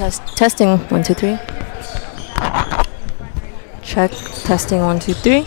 Testing 1 2 3. Check. Testing 1 2 3.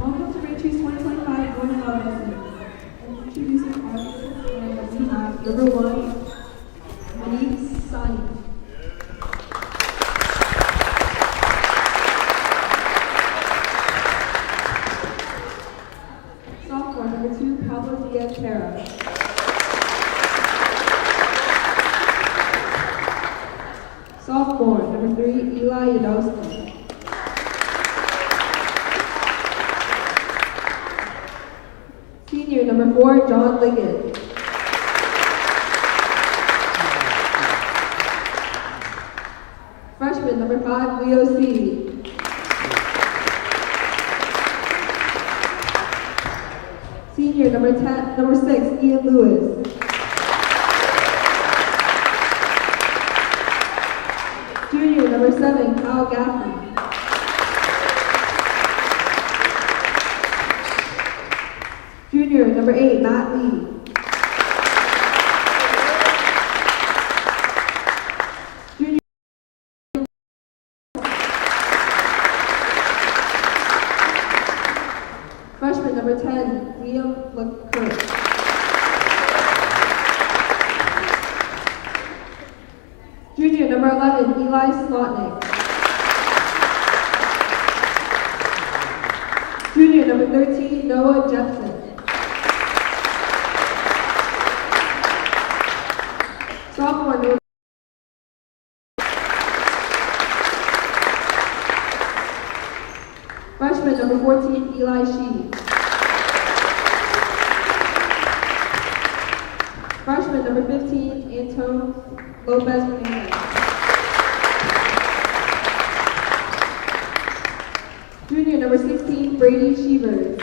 Welcome to Braintree's 2025 Volleyball Season. Introducing our we have number 1, Monique Sani. Sophomore, number 2, Pablo Diaz-Terra. Sophomore, number 3, Eli Yadowski. Senior, number 4, John Liggett. Freshman, number 5, Leo C. Senior, number 6, Ian Lewis. Junior, number 7, Kyle Gaffney. Junior, number 8, Matt Lee. Junior, freshman, number 10, Liam LeCoeur. Junior, number 11, Eli Slotnick. Junior, number 13, Noah Jepson. Sophomore, number freshman, number 14, Eli Shee. Freshman, number 15, Anton Lopez Hernandez. Junior, number 16, Brady Shevers.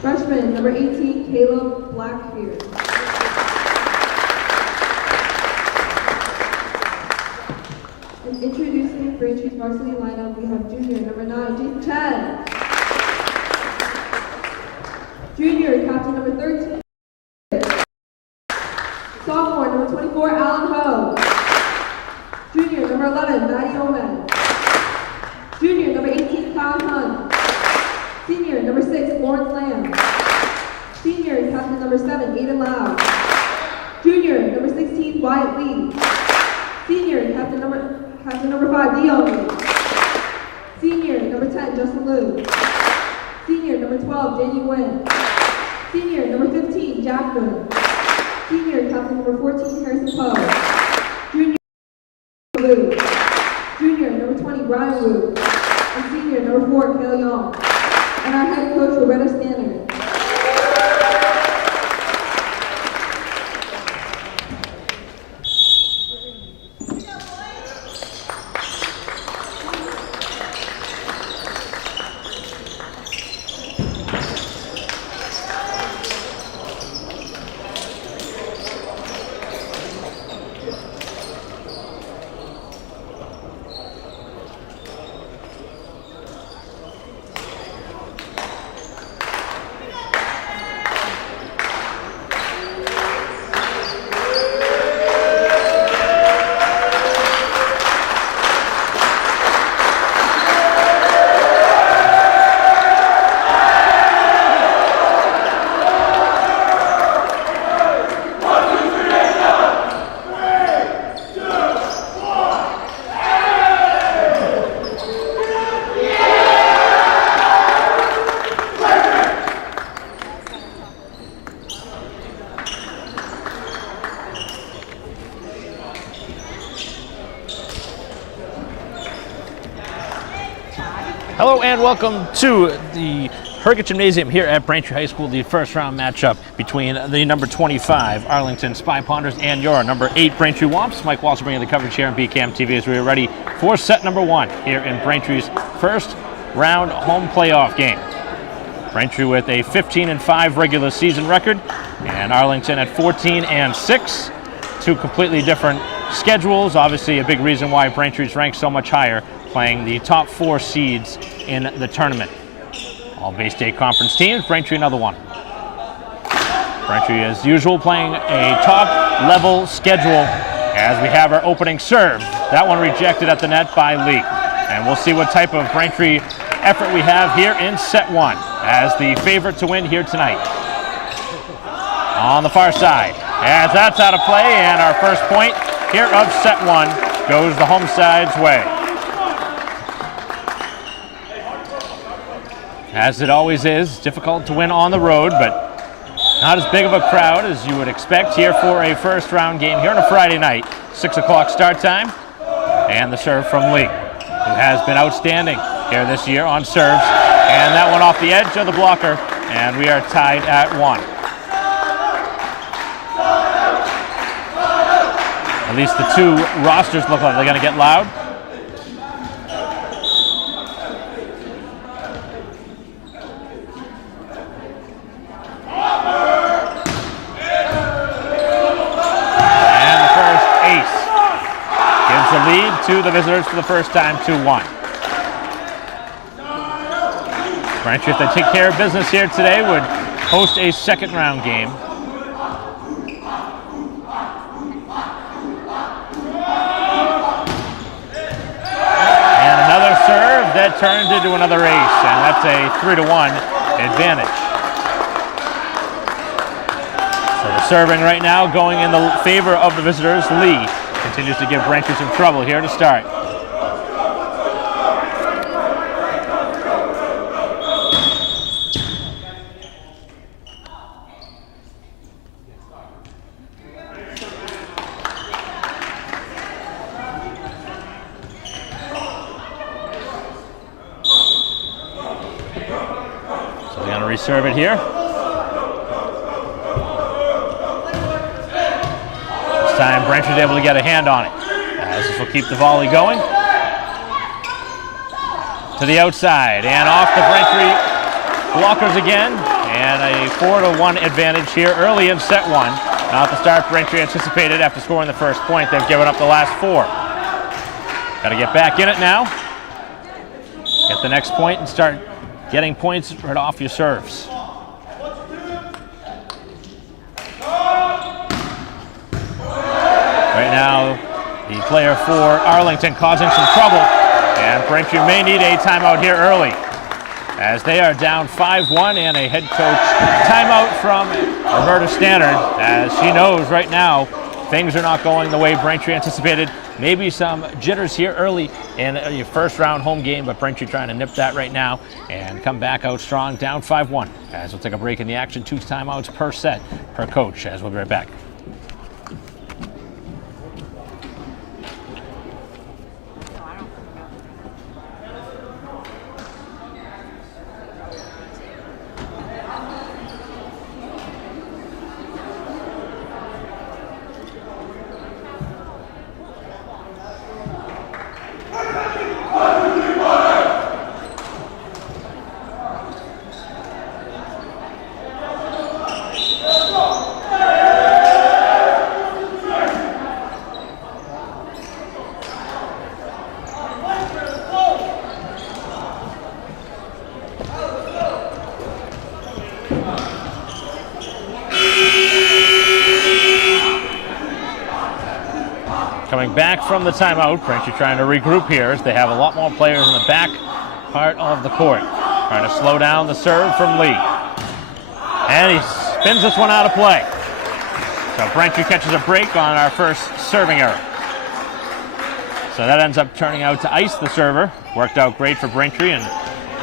Freshman, number 18, Caleb Blackbeard. varsity lineup, we have junior number 9, Jason Chen. Junior, captain number 13. Sophomore, number 24, Alan Ho. Junior, number 11, Maddie Omen. Junior, number 18, Kyle Hunt. Senior, number 6, Lawrence Lamb. Senior, captain number 7, Aiden Lau. Junior, number 16, Wyatt Lee. Senior, captain number 5, Dion Lee. Senior, number 10, Justin Liu. Senior, number 12, Danny Nguyen. Senior, number 15, Jack Moon. Senior, captain number 14, Harrison Poe. Junior, Liu. Junior, number 20, Brian Wu. And senior, number 4, Kale Young. And our head coach, Loretta Standard. Hello and welcome to the Hurricane Gymnasium here at Braintree High School, the first round matchup between the number 25 Arlington Spy Ponders and your number 8 Braintree Womps. Mike Walsh bringing the coverage here on BCAM TV as we are ready for set number 1 here in Braintree's first round home playoff game. Braintree with a 15-5 regular season record and Arlington at 14-6. Two completely different schedules. Obviously a big reason why Braintree's ranked so much higher, playing the top 4 seeds in the tournament. All Bay State Conference teams, Braintree another one. Braintree, as usual, playing a top-level schedule as we have our opening serve. That one rejected at the net by Lee. And we'll see what type of Braintree effort we have here in set 1 as the favorite to win here tonight. On the far side, as that's out of play, and our first point here of set 1 goes the home side's way. As it always is, difficult to win on the road, but not as big of a crowd as you would expect here for a first round game here on a Friday night. 6 o'clock start time, and the serve from Lee, who has been outstanding here this year on serves. And that one off the edge of the blocker, and we are tied at 1. At least the two rosters look like they're going to get loud. The lead to the visitors for the first time, 2-1. Braintree, if they take care of business here today, would host a second round game. And another serve that turned into another ace, and that's a 3-1 advantage. So the serving right now going in the favor of the visitors. Lee continues to give Braintree some trouble here to start. So they're going to reserve it here. Time Braintree's able to get a hand on it, as this will keep the volley going to the outside and off the Braintree blockers again, and a 4-1 advantage here early in set 1. Not the start Braintree anticipated after scoring the first point. They've given up the last 4. Got to get back in it now. get the next point and start getting points right off your serves. Right now, the player for Arlington causing some trouble, and Braintree may need a timeout here early, as they are down 5-1, and a head coach timeout from Roberta Stannard, as she knows right now things are not going the way Braintree anticipated. Maybe some jitters here early in your first round home game, but Braintree trying to nip that right now and come back out strong, down 5-1. As we'll take a break in the action, 2 timeouts per set per coach, as we'll be right back. Coming back from the timeout, Braintree trying to regroup here as they have a lot more players in the back part of the court. Trying to slow down the serve from Lee. And he spins this one out of play. So Braintree catches a break on our first serving error. So that ends up turning out to ice the server. Worked out great for Braintree and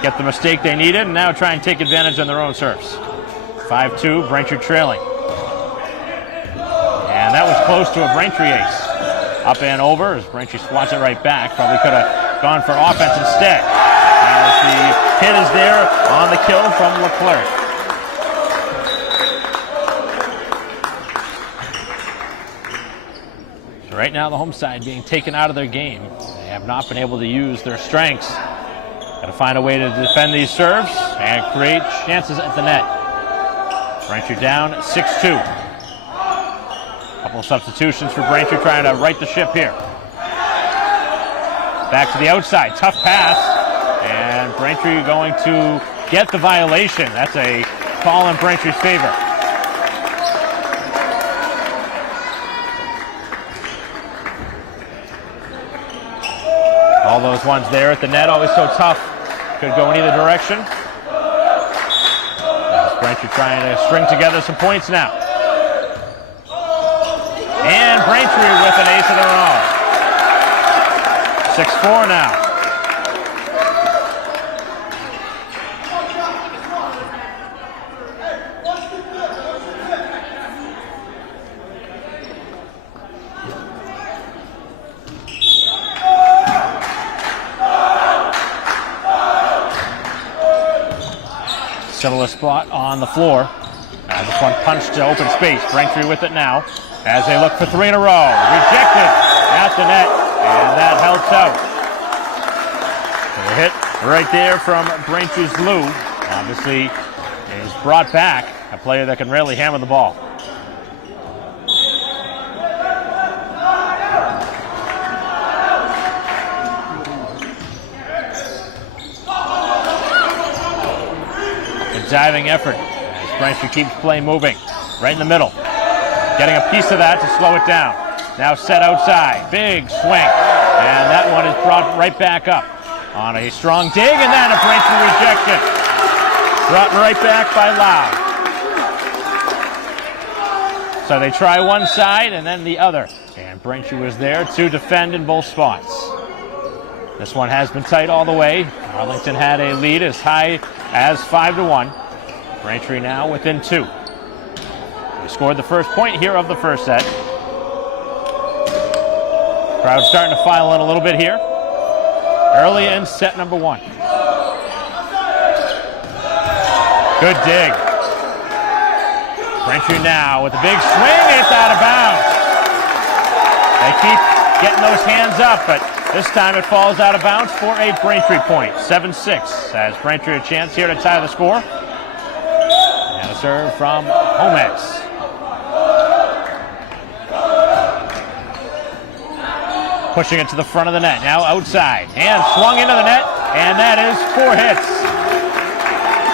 get the mistake they needed, and now try and take advantage on their own serves. 5-2, Braintree trailing. And that was close to a Braintree ace. Up and over as Braintree swats it right back. Probably could have gone for offense instead. As the hit is there on the kill from Leclerc. So right now the home side being taken out of their game. They have not been able to use their strengths. Got to find a way to defend these serves and create chances at the net. Braintree down 6-2. Couple of substitutions for Braintree trying to right the ship here. Back to the outside, tough pass, and Braintree going to get the violation. That's a call in Braintree's favor. All those ones there at the net, always so tough. Could go in either direction. Braintree trying to string together some points now. And Braintree with an ace of their own. 6-4 now. Similar spot on the floor. This one punched to open space. Braintree with it now as they look for 3 in a row. Rejected at the net, and that helps out. So a hit right there from Braintree's Lou. Obviously is brought back, a player that can rarely hammer the ball. A diving effort as Braintree keeps play moving. Right in the middle. Getting a piece of that to slow it down. Now set outside. Big swing. And that one is brought right back up on a strong dig, and then a Braintree rejection. Brought right back by Lau. So they try one side and then the other. And Braintree was there to defend in both spots. This one has been tight all the way. Arlington had a lead as high as 5-1. Braintree now within 2. They scored the first point here of the first set. Crowd starting to file in a little bit here. Early in set number 1. Good dig. Braintree now with a big swing. It's out of bounds. They keep getting those hands up, but this time it falls out of bounds for a Braintree point. 7-6 as Braintree a chance here to tie the score. And a serve from Gomez. Pushing it to the front of the net. Now outside. And swung into the net. and that is 4 hits.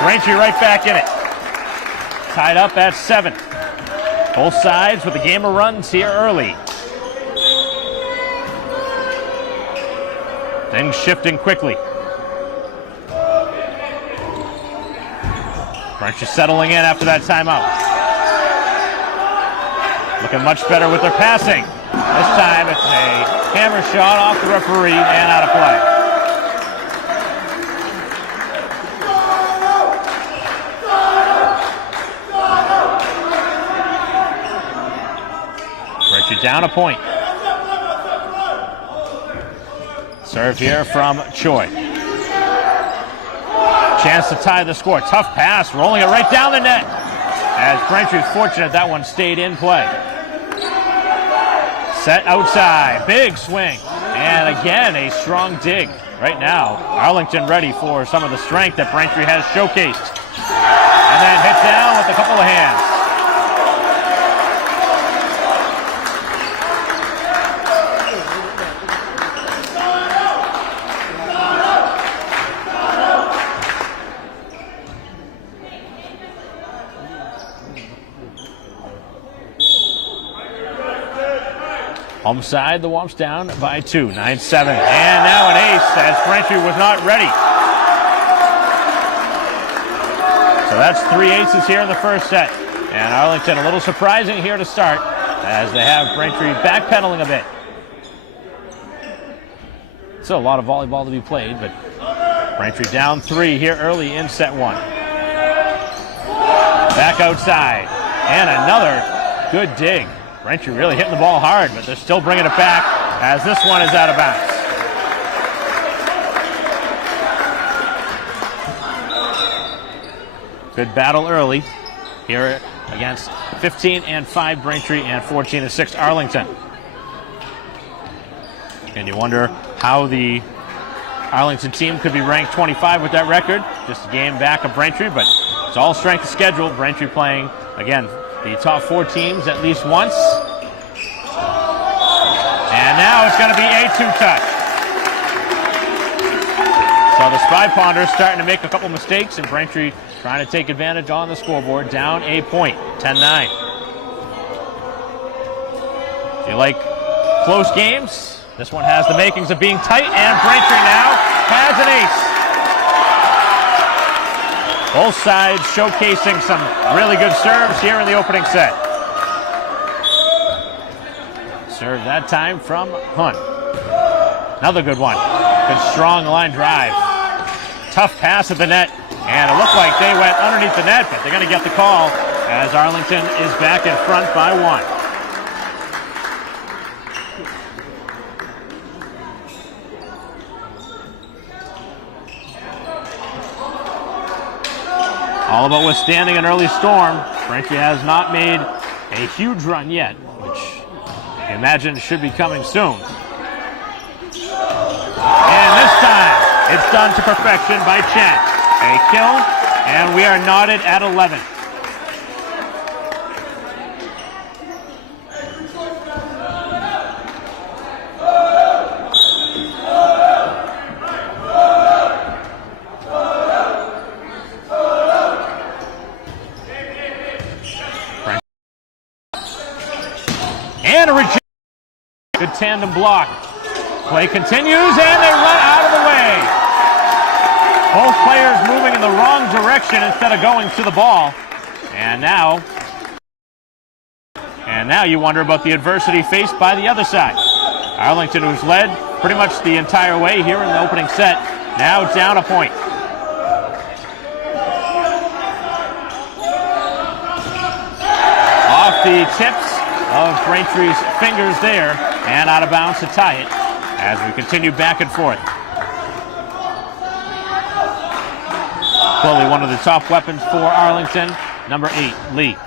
Braintree right back in it. Tied up at 7. Both sides with a game of runs here early. Things shifting quickly. Braintree settling in after that timeout. Looking much better with their passing. This time it's a hammer shot off the referee and out of play. Braintree down a point. Serve here from Choi. Chance to tie the score. Tough pass, rolling it right down the net. As Braintree's fortunate that one stayed in play. Set outside, big swing. And again, a strong dig. Right now, Arlington ready for some of the strength that Braintree has showcased. And then hit down with a couple of hands. Home side, the Womps down by 2, 9-7. And now an ace as Braintree was not ready. So that's 3 aces here in the first set. And Arlington a little surprising here to start as they have Braintree backpedaling a bit. Still a lot of volleyball to be played, but Braintree down 3 here early in set 1. Back outside. And another good dig. Braintree really hitting the ball hard, but they're still bringing it back as this one is out of bounds. Good battle early here against 15-5 Braintree and 14-6 Arlington. And you wonder how the Arlington team could be ranked 25 with that record. Just a game back of Braintree, but it's all strength of schedule. Braintree playing, again, the top 4 teams at least once. And now it's going to be a 2-touch. So the Spy Ponders starting to make a couple mistakes, and Braintree trying to take advantage on the scoreboard. Down a point, 10-9. If you like close games, this one has the makings of being tight, and Braintree now has an ace. Both sides showcasing some really good serves here in the opening set. Serve that time from Hunt. Another good one. Good strong line drive. Tough pass at the net. And it looked like they went underneath the net, but they're going to get the call as Arlington is back in front by 1. All about withstanding an early storm. Braintree has not made a huge run yet, which I imagine should be coming soon. And this time, it's done to perfection by Chen. A kill, and we are knotted at 11. And a reject. Good tandem block. Play continues, and they run out of the way. Both players moving in the wrong direction instead of going to the ball. And now you wonder about the adversity faced by the other side. Arlington, who's led pretty much the entire way here in the opening set, now down a point. Off the tips of Braintree's fingers there, and out of bounds to tie it as we continue back and forth. Clearly one of the top weapons for Arlington, number 8, Lee.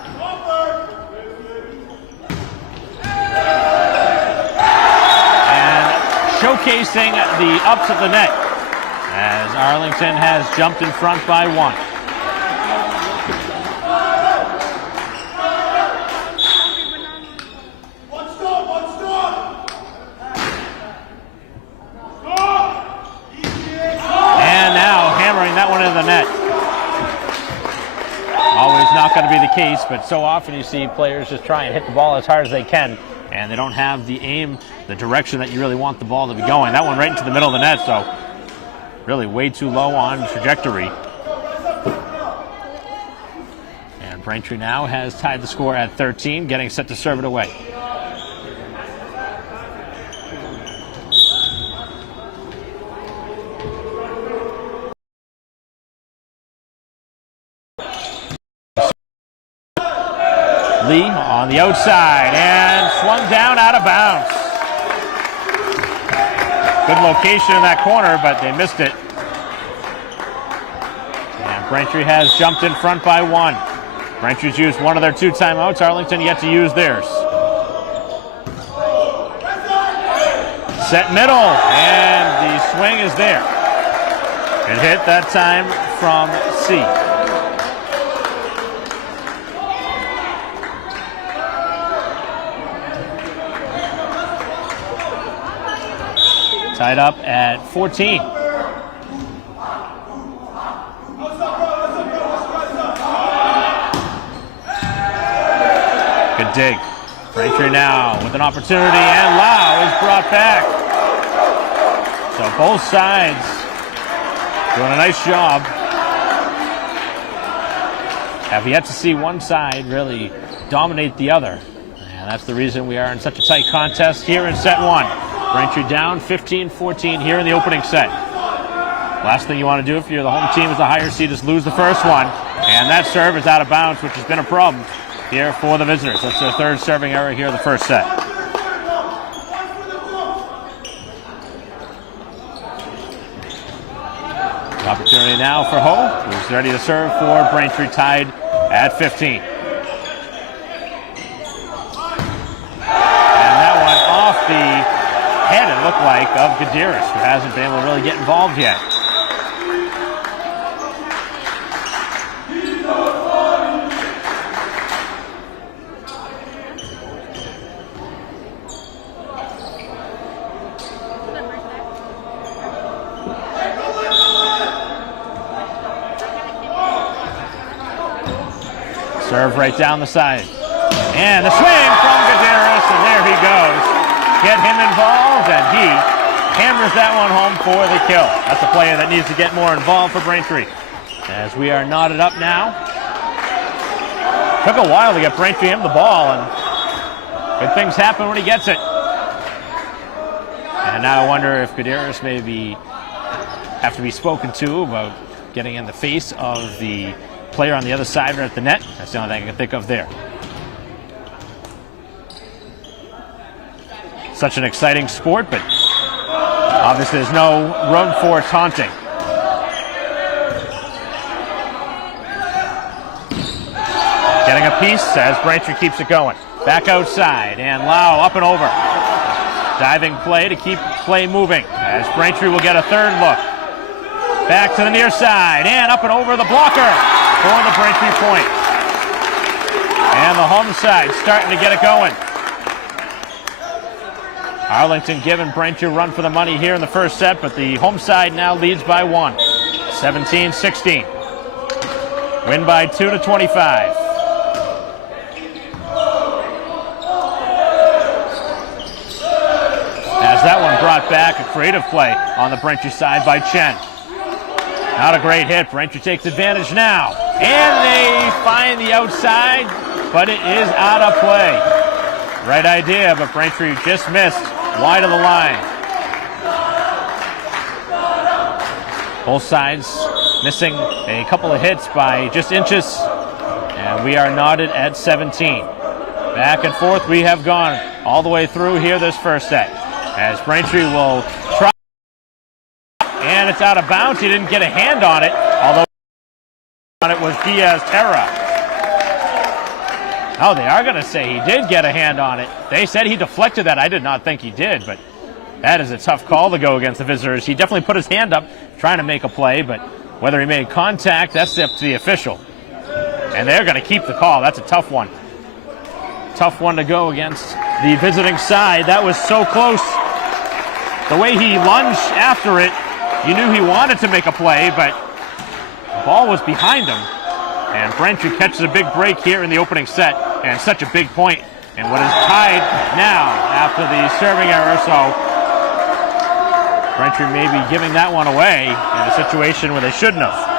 And showcasing the ups at the net as Arlington has jumped in front by 1. not going to be the case, but so often you see players just try and hit the ball as hard as they can, and they don't have the aim, the direction that you really want the ball to be going. That one right into the middle of the net, so really way too low on trajectory. And Braintree now has tied the score at 13, getting set to serve it away. Lee on the outside and swung down out of bounds. Good location in that corner, but they missed it. And Braintree has jumped in front by 1. Braintree's used one of their 2 timeouts. Arlington yet to use theirs. Set middle, and the swing is there. It hit that time from C. Tied up at 14. Good dig. Braintree now with an opportunity, and Lau is brought back. So both sides doing a nice job. Have yet to see one side really dominate the other. And that's the reason we are in such a tight contest here in set 1. Braintree down 15-14 here in the opening set. Last thing you want to do if you're the home team as the higher seed is lose the first one. And that serve is out of bounds, which has been a problem here for the visitors. That's their 3rd serving error here in the first set. The opportunity now for Ho, who's ready to serve for Braintree, tied at 15. And that one off the head, it looked like, of Gadiris, who hasn't been able to really get involved yet. Serve right down the side. And the swing from Gadiris, and there he goes. Get him involved, and he hammers that one home for the kill. That's a player that needs to get more involved for Braintree. As we are knotted up now. Took a while to get Braintree him the ball, and good things happen when he gets it. And now I wonder if Gadiris maybe have to be spoken to about getting in the face of the player on the other side right at the net. That's the only thing I can think of there. Such an exciting sport, but obviously there's no room for taunting. Getting a piece as Braintree keeps it going. Back outside, and Lau up and over. Diving play to keep play moving as Braintree will get a 3rd look. Back to the near side, and up and over the blocker for the Braintree point. And the home side starting to get it going. Arlington giving Braintree a run for the money here in the first set, but the home side now leads by 1. 17-16. Win by 2-25. As that one brought back a creative play on the Braintree side by Chen. Not a great hit. Braintree takes advantage now. And they find the outside, but it is out of play. Right idea, but Braintree just missed wide of the line. Both sides missing a couple of hits by just inches. And we are knotted at 17. Back and forth we have gone all the way through here this first set. As Braintree will try. And it's out of bounds. He didn't get a hand on it, although it was Diaz-Terra. Oh, they are going to say he did get a hand on it. They said he deflected that. I did not think he did, but that is a tough call to go against the visitors. He definitely put his hand up trying to make a play, but whether he made contact, that's up to the official. And they're going to keep the call. That's a tough one. Tough one to go against the visiting side. That was so close. The way he lunged after it, you knew he wanted to make a play, but the ball was behind him. And Braintree catches a big break here in the opening set, and such a big point. And what is tied now after the serving error, so Braintree may be giving that one away in a situation where they shouldn't have.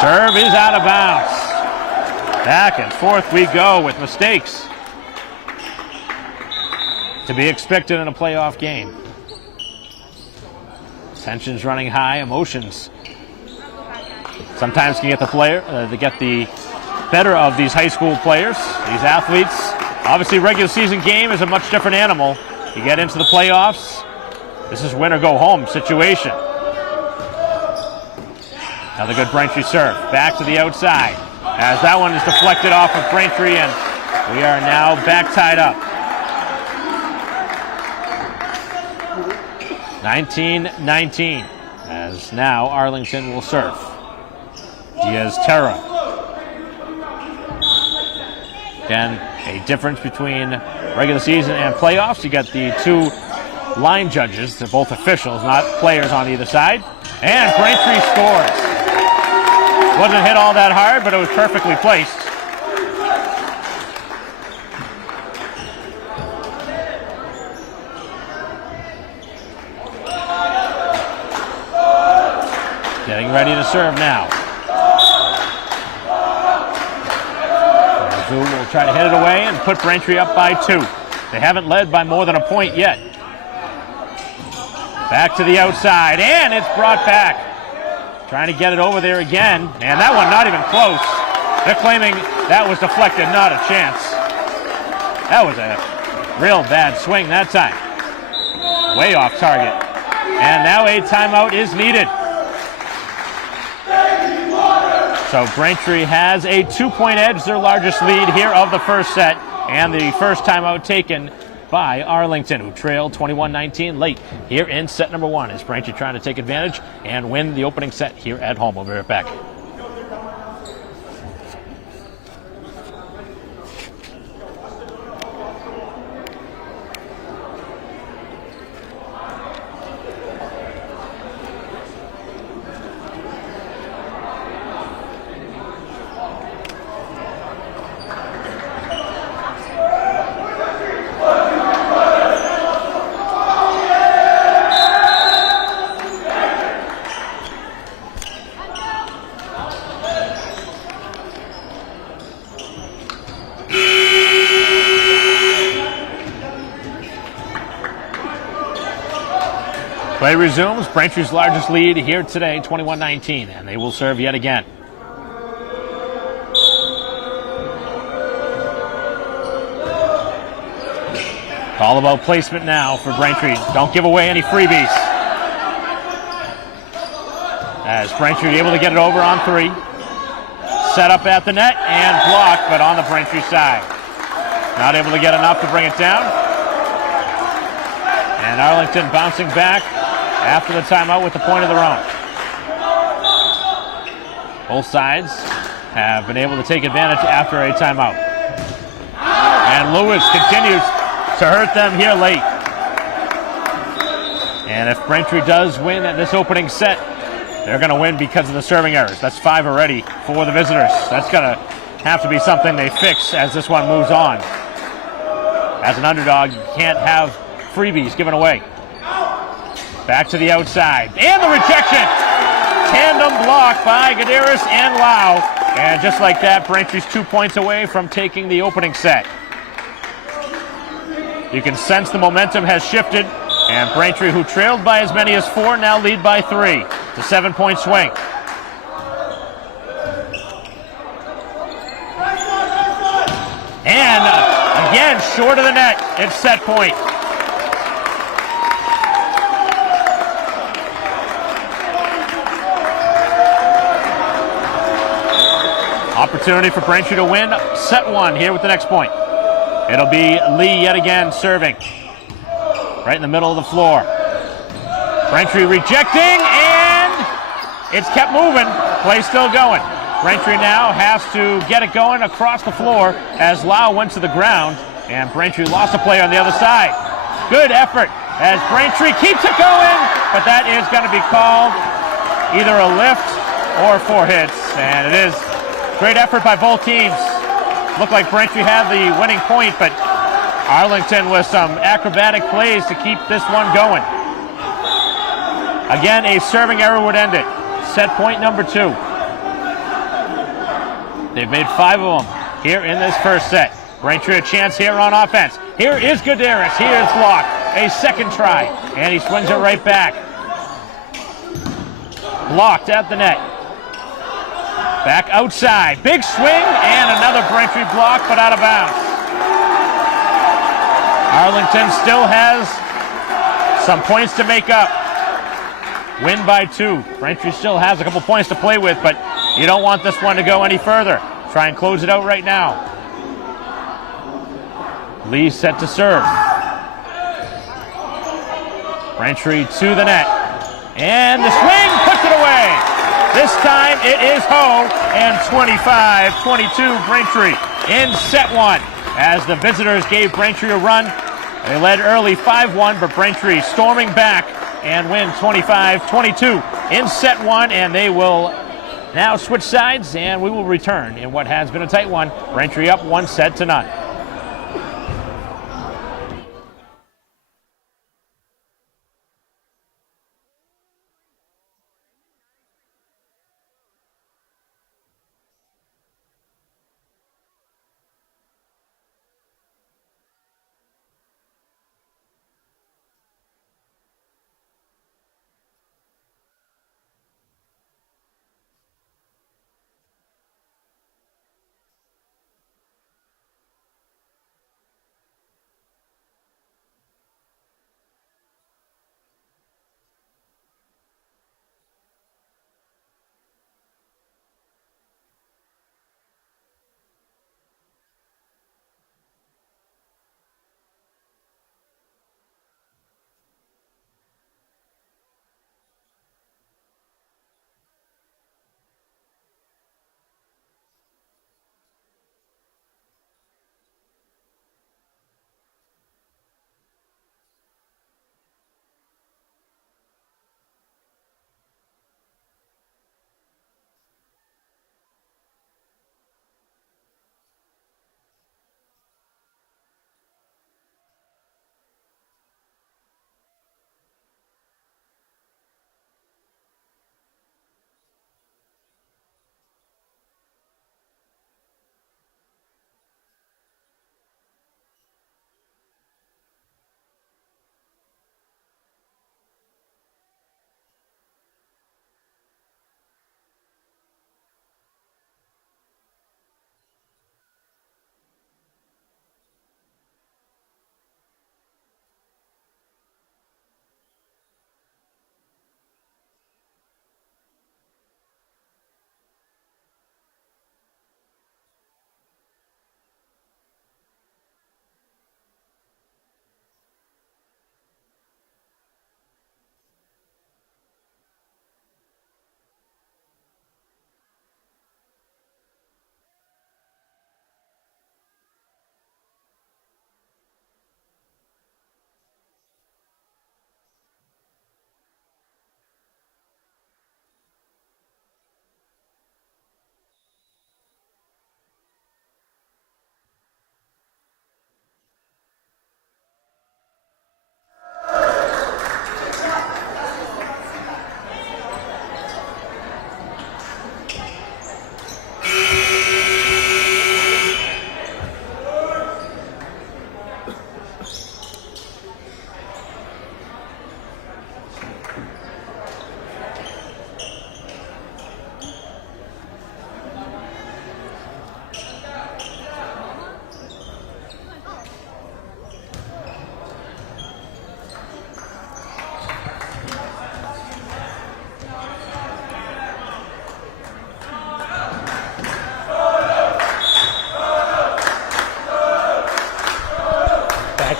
Serve is out of bounds. Back and forth we go with mistakes to be expected in a playoff game. Tensions running high, emotions sometimes can get the better of these high school players, these athletes. Obviously, regular season game is a much different animal. You get into the playoffs, this is win or go home situation. Another good Braintree serve. Back to the outside. As that one is deflected off of Braintree, and we are now back tied up. 19-19. As now Arlington will serve. Diaz-Terra. Again, a difference between regular season and playoffs. You got the two line judges. They're both officials, not players on either side. And Braintree scores. Wasn't hit all that hard, but it was perfectly placed. Getting ready to serve now. Zoo will try to hit it away and put Braintree up by 2. They haven't led by more than a point yet. Back to the outside, and it's brought back. Trying to get it over there again, and that one not even close. They're claiming that was deflected, not a chance. That was a real bad swing that time. Way off target. And now a timeout is needed. So Braintree has a 2-point edge, their largest lead here of the first set, and the first timeout taken by Arlington, who trailed 21-19 late here in set number 1. As Braintree trying to take advantage and win the opening set here at home. We'll be right back. Play resumes. Braintree's largest lead here today, 21-19, and they will serve yet again. All about placement now for Braintree. Don't give away any freebies. As Braintree able to get it over on 3. Set up at the net and blocked, but on the Braintree side. Not able to get enough to bring it down. And Arlington bouncing back after the timeout with the point of their own. Both sides have been able to take advantage after a timeout. And Lewis continues to hurt them here late. And if Braintree does win at this opening set, they're going to win because of the serving errors. That's 5 already for the visitors. That's going to have to be something they fix as this one moves on. As an underdog, you can't have freebies given away. Back to the outside. And the rejection! Tandem block by Gadaris and Lau. And just like that, Braintree's 2 points away from taking the opening set. You can sense the momentum has shifted. And Braintree, who trailed by as many as 4, now lead by 3. It's a 7-point swing. And again, short of the net. It's set point. Opportunity for Braintree to win set 1 here with the next point. It'll be Lee yet again serving. Right in the middle of the floor. Braintree rejecting, and it's kept moving. Play still going. Braintree now has to get it going across the floor as Lau went to the ground, and Braintree lost a player on the other side. Good effort as Braintree keeps it going, but that is going to be called either a lift or 4 hits, and it is great effort by both teams. Looked like Braintree had the winning point, but Arlington with some acrobatic plays to keep this one going. Again, a serving error would end it. Set point number 2. They've made 5 of them here in this first set. Braintree a chance here on offense. Here is Gutierrez. He is blocked. A second try, and he swings it right back. Blocked at the net. Back outside. Big swing, and another Braintree block, but out of bounds. Arlington still has some points to make up. Win by 2. Braintree still has a couple points to play with, but you don't want this one to go any further. Try and close it out right now. Lee set to serve. Braintree to the net. And the swing puts it away. This time it is Ho, and 25-22 Braintree in set 1. As the visitors gave Braintree a run, they led early 5-1, but Braintree storming back and win 25-22 in set 1, and they will now switch sides, and we will return in what has been a tight one. Braintree up 1-0.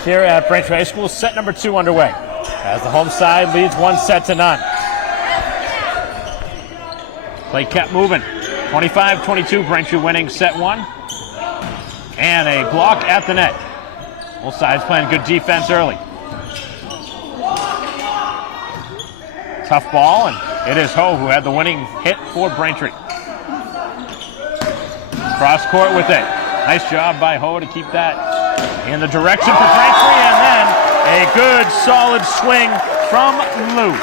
Here at Braintree High School, set number 2 underway, as the home side leads 1-0. Play kept moving. 25-22, Braintree winning set 1. And a block at the net. Both sides playing good defense early. tough ball, and it is Ho who had the winning hit for Braintree. Cross court with it. Nice job by Ho to keep that in the direction for Braintree, and then a good solid swing from Lou.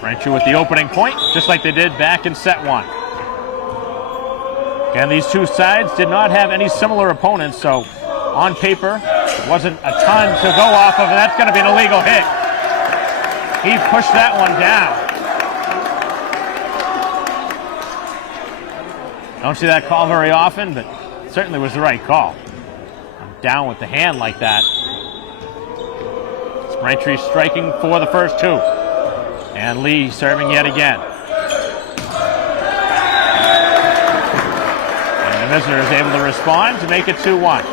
Braintree with the opening point, just like they did back in set one. Again, these two sides did not have any similar opponents, so on paper, wasn't a ton to go off of, and that's going to be an illegal hit. He pushed that one down. Don't see that call very often, but it certainly was the right call. I'm down with the hand like that. It's Braintree striking for the first two. And Lee serving yet again. And the visitor is able to respond to make it 2-1.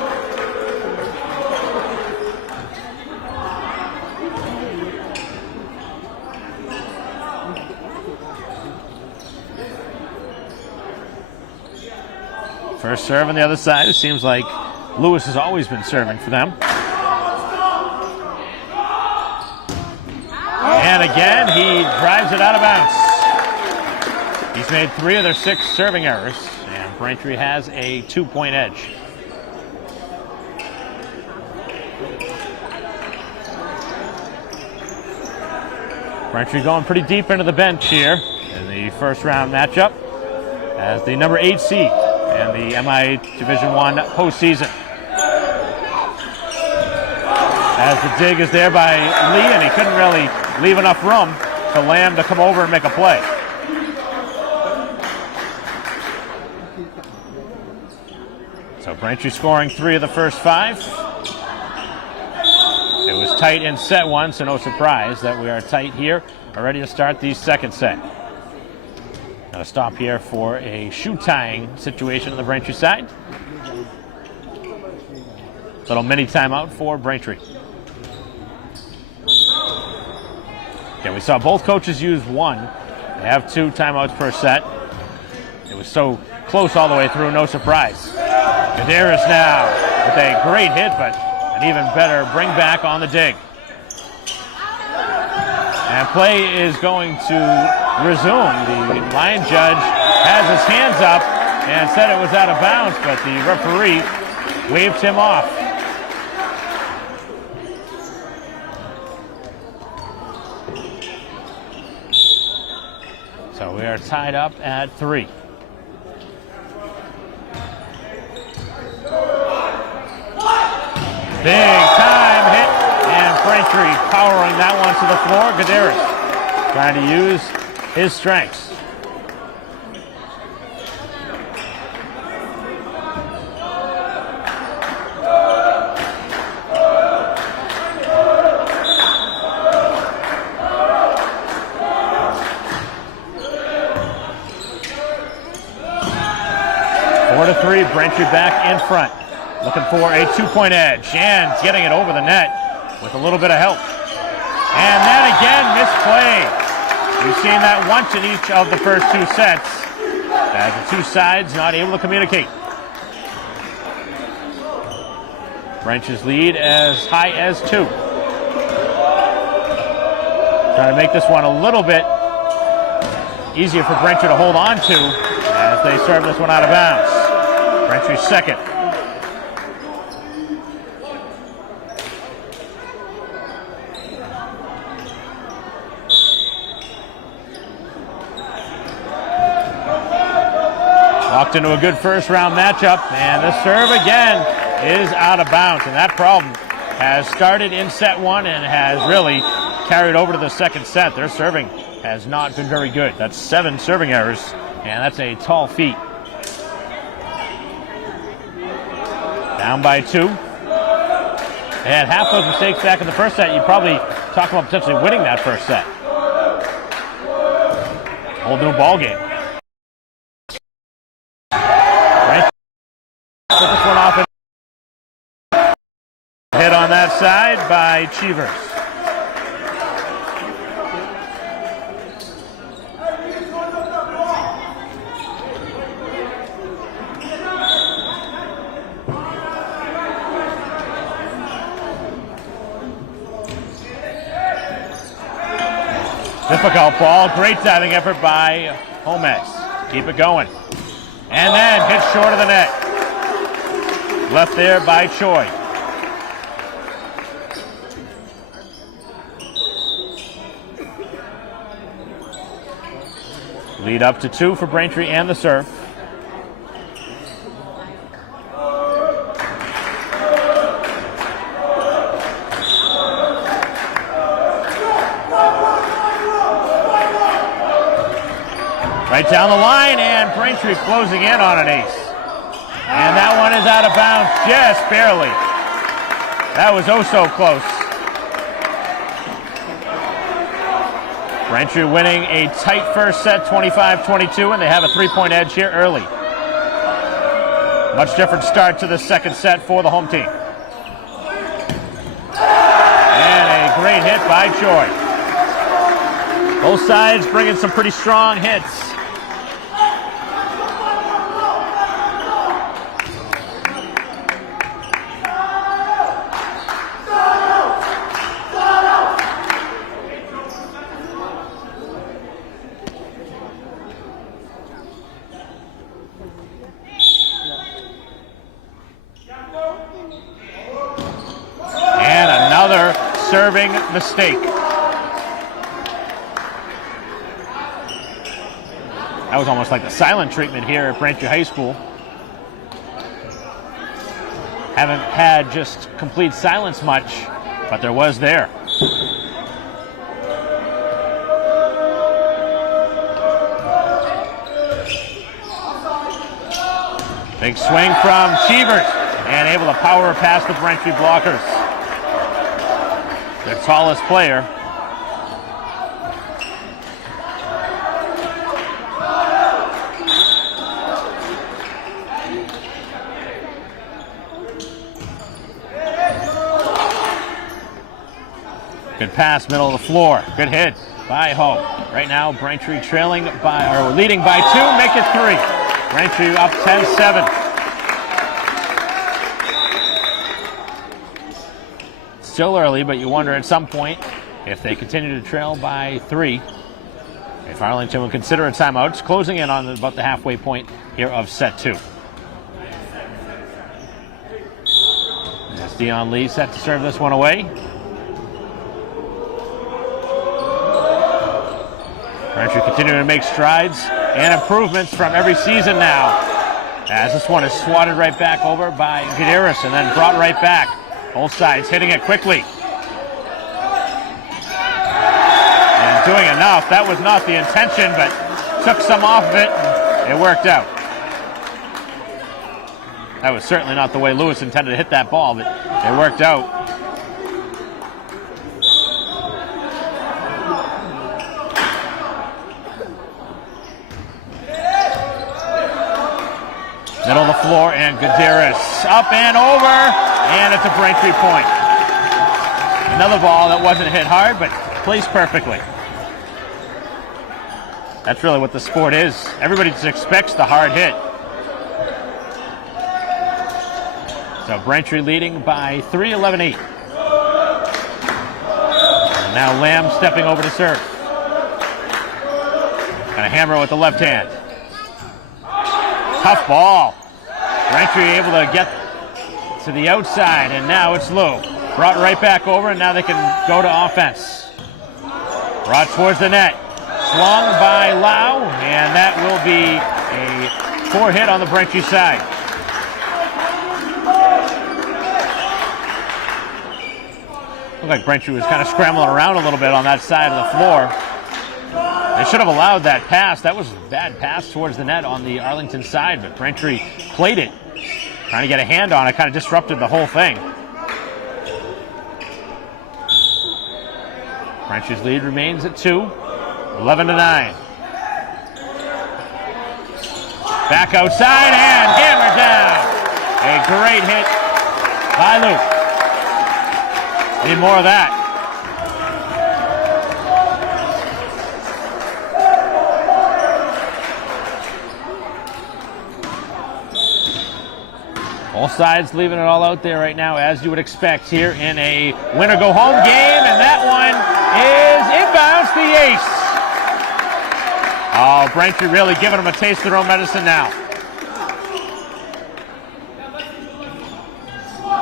First serve on the other side. It seems like Lewis has always been serving for them. And again, he drives it out of bounds. He's made 3 of their 6 serving errors, and Braintree has a 2-point edge. Braintree going pretty deep into the bench here in the first round matchup as the number 8 seed in the MIAA Division I postseason. As the dig is there by Lee, and he couldn't really leave enough room for Lamb to come over and make a play. So Braintree scoring 3 of the first 5. It was tight in set 1, so no surprise that we are tight here, ready to start the second set. Now a stop here for a shoe tying situation on the Braintree side. Little mini timeout for Braintree. Okay, we saw both coaches use 1. They have 2 timeouts per set. It was so close all the way through, no surprise. Gadaris now with a great hit, but an even better bring back on the dig. And play is going to resume. The line judge has his hands up and said it was out of bounds, but the referee waved him off. So we are tied up at 3. Big time hit, and Braintree powering that one to the floor. Gadaris trying to use his strengths. Braintree back in front, looking for a 2-point edge, and getting it over the net with a little bit of help. And then again, misplayed. We've seen that once in each of the first 2 sets, as the 2 sides not able to communicate. Braintree's lead as high as 2. Trying to make this one a little bit easier for Braintree to hold on to as they serve this one out of bounds. Braintree's second. Walked into a good first round matchup, and the serve again is out of bounds, and that problem has started in set 1 and has really carried over to the second set. Their serving has not been very good. That's 7 serving errors, and that's a tall feat. Down by 2. They had half those mistakes back in the first set. You'd probably talk about potentially winning that first set. Whole new ball game. Right. Put this one off. Hit on that side by Cheevers. Difficult ball. Great diving effort by Gomez. Keep it going. And then hit short of the net. Left there by Choi. Lead up to 2 for Braintree and the serve. Right down the line, and Braintree closing in on an ace. And that one is out of bounds just barely. That was oh so close. Braintree winning a tight first set, 25-22, and they have a 3-point edge here early. Much different start to the second set for the home team. And a great hit by Choi. Both sides bringing some pretty strong hits. Serving mistake. That was almost like the silent treatment here at Braintree High School. Haven't had just complete silence much, but there was there. Big swing from Cheevers and able to power past the Braintree blockers. Their tallest player. Good pass, middle of the floor. Good hit by Ho. Right now, Braintree trailing by, or leading by 2, make it 3. Braintree up 10-7. Still early, but you wonder at some point if they continue to trail by 3, if Arlington will consider a timeout. It's closing in on about the halfway point here of set 2. As Dion Lee set to serve this one away. Braintree continuing to make strides and improvements from every season now, as this one is swatted right back over by Gutierrez and then brought right back. Both sides hitting it quickly. And doing enough. That was not the intention, but took some off of it, and it worked out. That was certainly not the way Lewis intended to hit that ball, but it worked out. Middle of the floor, and Gutierrez up and over. And it's a Braintree point. Another ball that wasn't hit hard, but placed perfectly. That's really what the sport is. Everybody just expects the hard hit. So Braintree leading by 3, 11-8. And now Lamb stepping over to serve. Gonna hammer with the left hand. Tough ball. Braintree able to get to the outside, and now it's Lou. Brought right back over, and now they can go to offense. Brought towards the net. Swung by Lau, and that will be a 4 hit on the Braintree side. Looked like Braintree was kind of scrambling around a little bit on that side of the floor. They should have allowed that pass. That was a bad pass towards the net on the Arlington side, but Braintree played it. Trying to get a hand on it, kind of disrupted the whole thing. Braintree's lead remains at 2, 11-9. Back outside and hammered down. A great hit by Luke. Need more of that. Both sides leaving it all out there right now, as you would expect here in a winner-go-home game, and that one is inbounds, the ace. Oh, Braintree really giving them a taste of their own medicine now.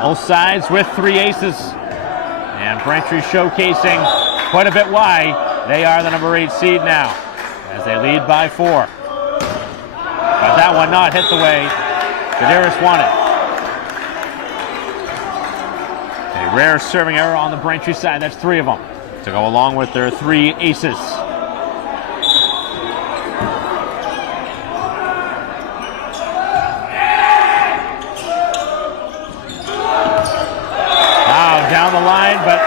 Both sides with 3 aces, and Braintree showcasing quite a bit why they are the number 8 seed now, as they lead by 4. But that one not hit the way Gadaris wanted. A rare serving error on the Braintree side. That's 3 of them to go along with their 3 aces. Wow, down the line, but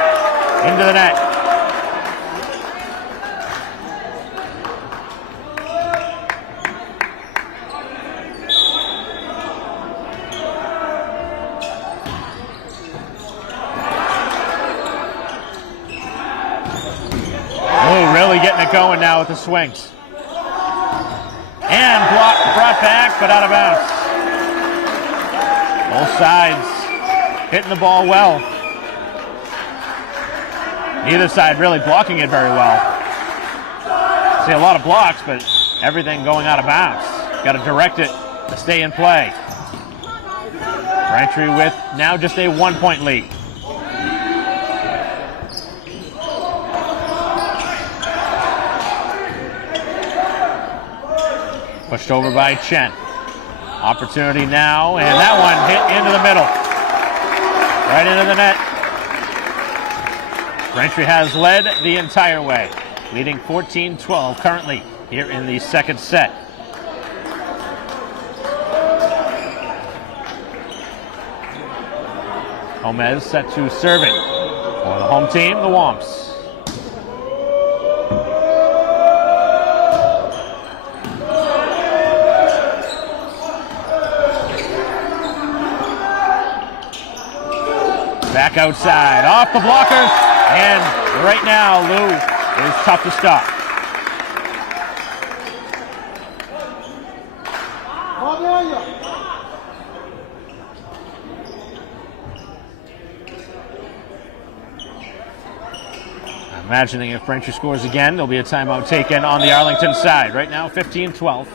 into the net. Going now with the swings. And brought back, but out of bounds. Both sides hitting the ball well. Neither side really blocking it very well. See a lot of blocks, but everything going out of bounds. Got to direct it to stay in play. Braintree with now just a 1-point lead. Pushed over by Chen. Opportunity now, and that one hit into the middle. Right into the net. Braintree has led the entire way, leading 14-12 currently here in the second set. Gomez set to serve it for the home team, the Womps. Back outside, off the blockers, and right now Lou is tough to stop. Imagining if Braintree scores again, there'll be a timeout taken on the Arlington side. Right now, 15-12,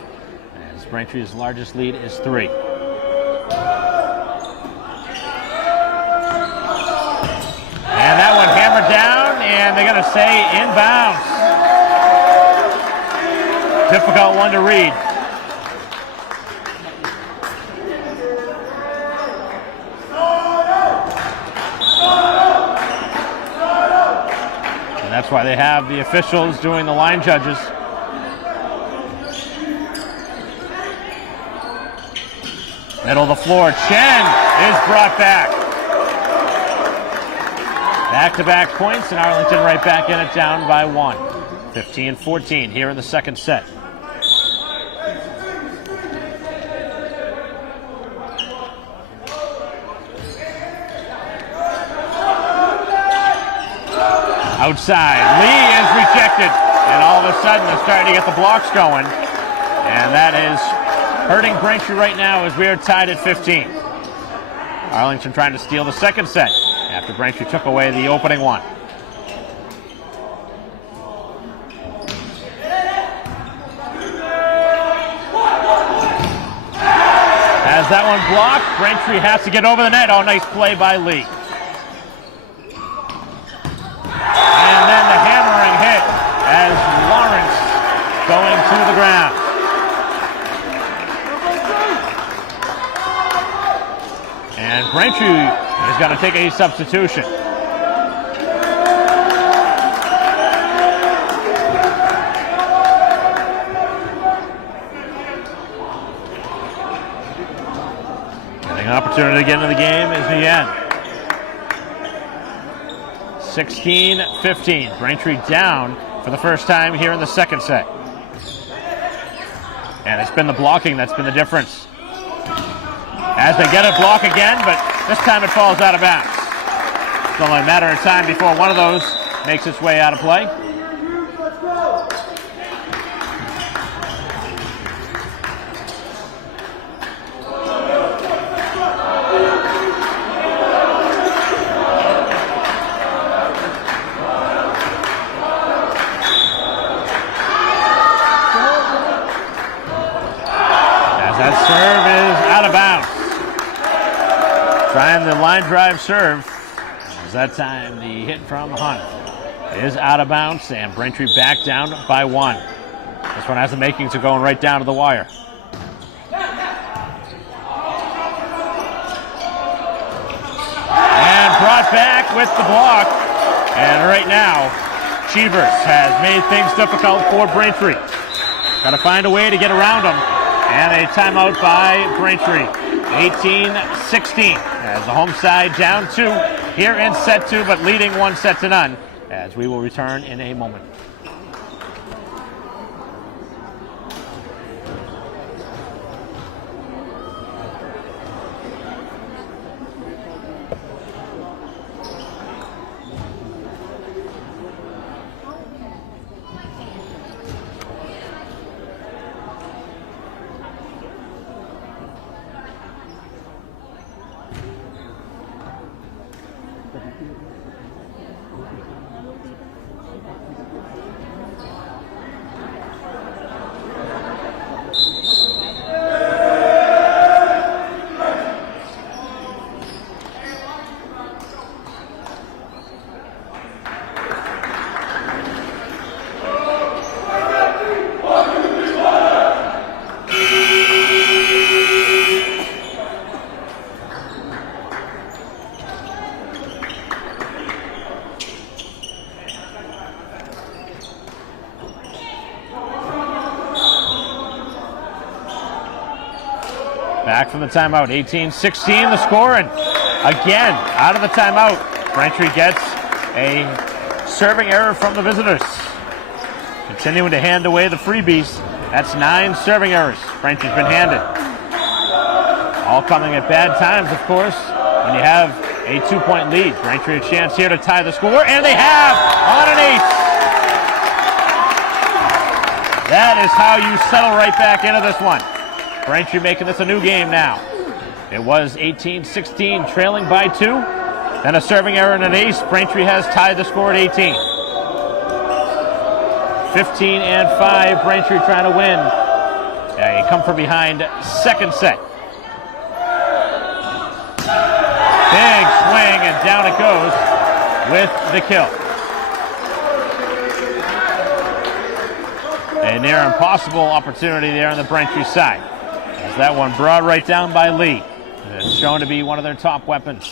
as Braintree's largest lead is 3. And that one hammered down, and they're going to say inbounds. Difficult one to read. And that's why they have the officials doing the line judges. Middle of the floor, Chen is brought back. Back-to-back points, and Arlington right back in it, down by 1. 15-14 here in the second set. Outside, Lee is rejected, and all of a sudden they're starting to get the blocks going, and that is hurting Braintree right now as we are tied at 15. Arlington trying to steal the second set after Braintree took away the opening one. Has that one blocked. Braintree has to get over the net. Oh, nice play by Lee. And then the hammering hit as Lawrence going to the ground. And Braintree is going to take a substitution. Getting an opportunity to get into the game is Nguyen. 16-15. Braintree down for the first time here in the second set. And it's been the blocking that's been the difference. As they get a block again, but this time it falls out of bounds. It's only a matter of time before one of those makes its way out of play. line drive serve. As that time, the hit from Hunt is out of bounds, and Braintree back down by 1. This one has the makings of going right down to the wire. And brought back with the block. And right now, Cheevers has made things difficult for Braintree. Got to find a way to get around them. And a timeout by Braintree. 18-16. As the home side down 2 here in set 2, but leading 1-0, as we will return in a moment. Back from the timeout, 18-16 the score, and again, out of the timeout, Braintree gets a serving error from the visitors. Continuing to hand away the freebies. That's 9 serving errors Braintree's been handed. All coming at bad times, of course, when you have a 2-point lead. Braintree a chance here to tie the score, and they have on an ace. That is how you settle right back into this one. Braintree making this a new game now. It was 18-16, trailing by 2. Then a serving error and an ace. Braintree has tied the score at 18. 15-5, Braintree trying to win. A come from behind second set. Big swing, and down it goes with the kill. A near impossible opportunity there on the Braintree side. As that one brought right down by Lee. It's shown to be one of their top weapons.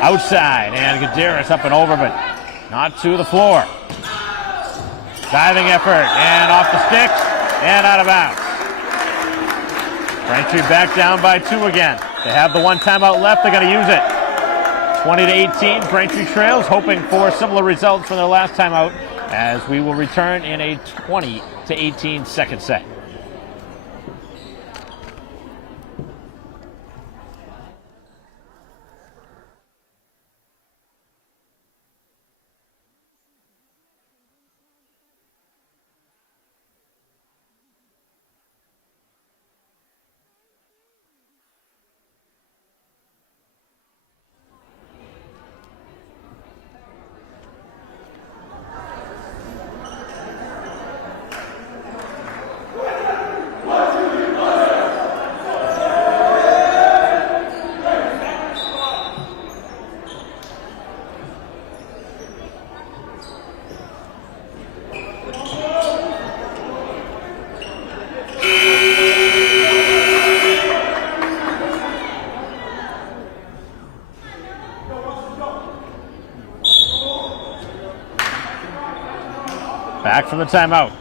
Outside, and Gutierrez up and over, but not to the floor. Diving effort, and off the sticks, and out of bounds. Braintree back down by 2 again. They have the 1 timeout left, they're going to use it. 20-18, Braintree trails, hoping for similar results from their last time out, as we will return in a 20-18 second set. Back from the timeout.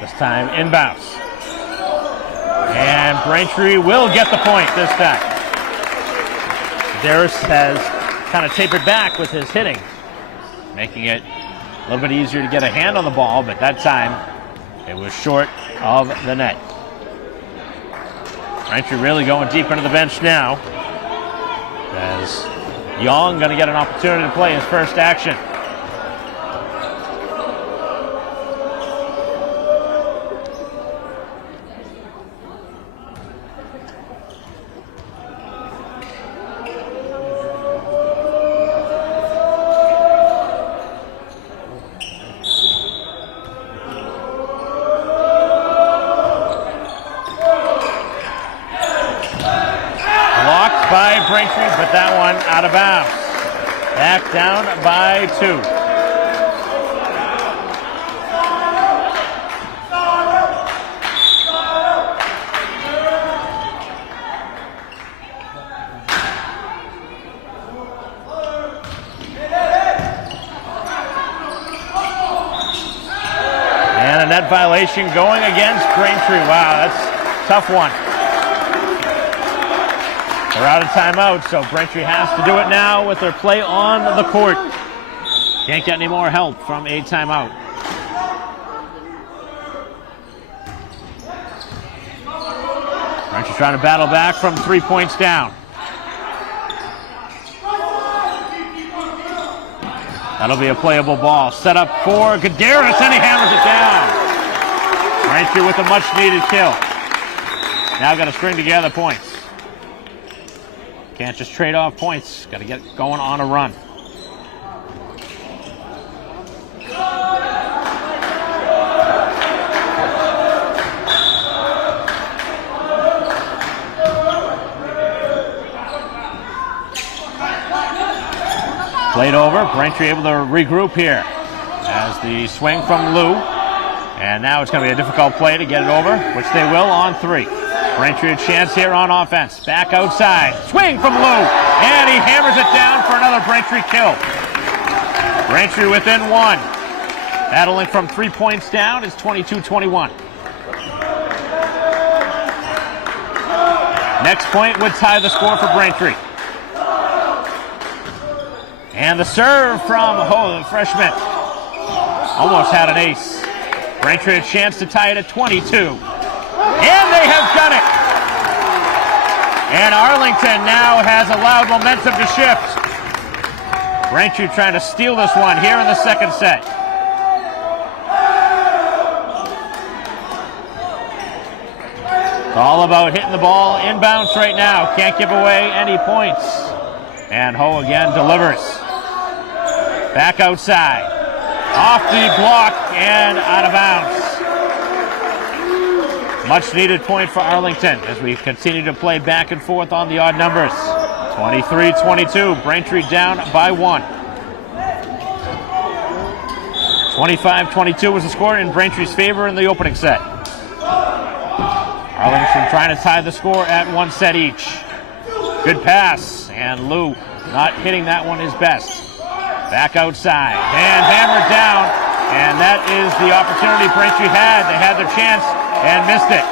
This time inbounds. And Braintree will get the point this time. Darius has kind of tapered back with his hitting, making it a little bit easier to get a hand on the ball, but that time it was short of the net. Braintree really going deep into the bench now, as Young going to get an opportunity to play his first action. Braintree, but that one out of bounds. Back down by 2. And a net violation going against Braintree. Wow, that's a tough one. They're out of timeout, so Braintree has to do it now with their play on the court. Can't get any more help from a timeout. Braintree trying to battle back from 3 points down. That'll be a playable ball. Set up for Gadaris, and he hammers it down. Braintree with a much-needed kill. Now got to string together points. Can't just trade off points. Got to get going on a run. Played over. Braintree able to regroup here as the swing from Lou. And now it's going to be a difficult play to get it over, which they will on 3. Braintree a chance here on offense. Back outside. Swing from Lou. And he hammers it down for another Braintree kill. Braintree within 1. Battling from 3 points down is 22-21. Next point would tie the score for Braintree. And the serve from Ho, the freshman. Almost had an ace. Braintree a chance to tie it at 22. And they have done it. And Arlington now has allowed momentum to shift. Braintree trying to steal this one here in the second set. It's all about hitting the ball inbounds right now. Can't give away any points. And Ho again delivers. Back outside. Off the block and out of bounds. Much needed point for Arlington as we continue to play back and forth on the odd numbers. 23-22, Braintree down by 1. 25-22 was the score in Braintree's favor in the opening set. Arlington trying to tie the score at 1 set each. Good pass, and Lou not hitting that one his best. Back outside, and hammered down, and that is the opportunity Braintree had. They had their chance and missed it.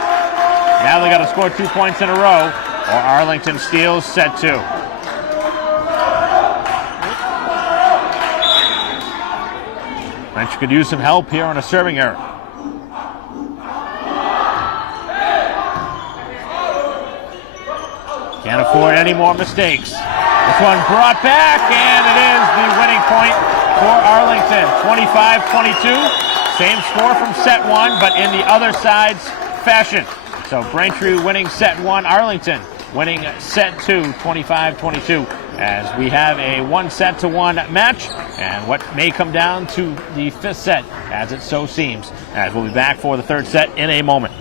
Now they got to score 2 points in a row, or Arlington steals set 2. Braintree could use some help here on a serving error. Can't afford any more mistakes. This one brought back, and it is the winning point for Arlington. 25-22. Same score from set 1, but in the other side's fashion. So Braintree winning set 1, Arlington winning set 2, 25-22. As we have a 1-1 match, and what may come down to the 5th set, as it so seems. As we'll be back for the 3rd set in a moment.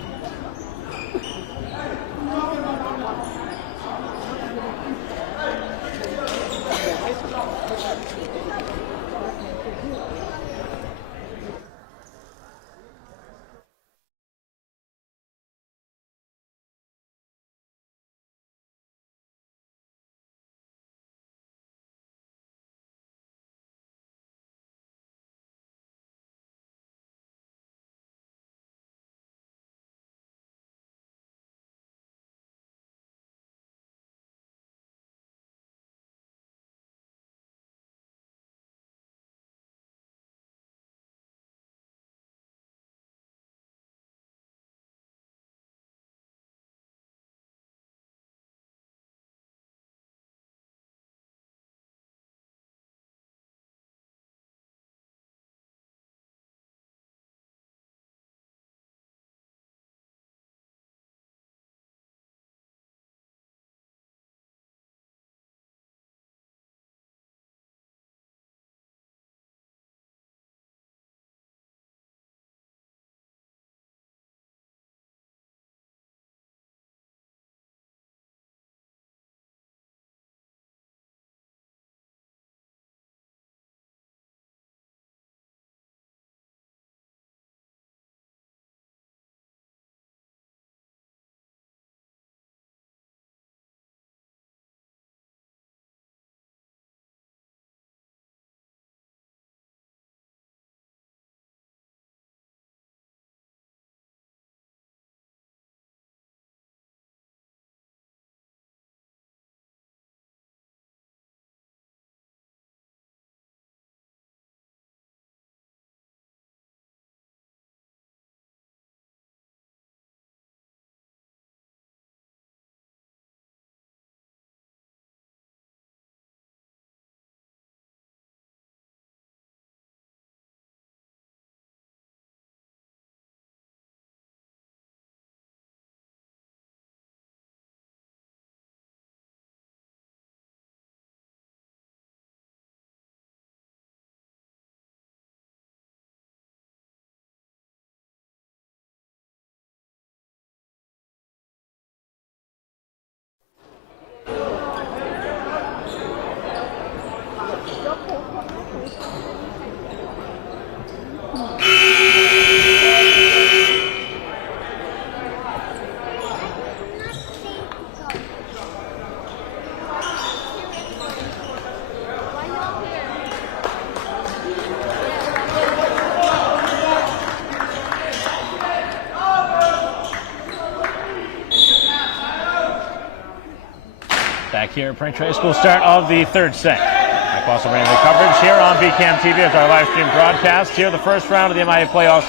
Back here at Braintree High School, start of the third set. Mike also bringing the coverage here on BCAM TV as our live stream broadcast. Here, the first round of the MIAA playoffs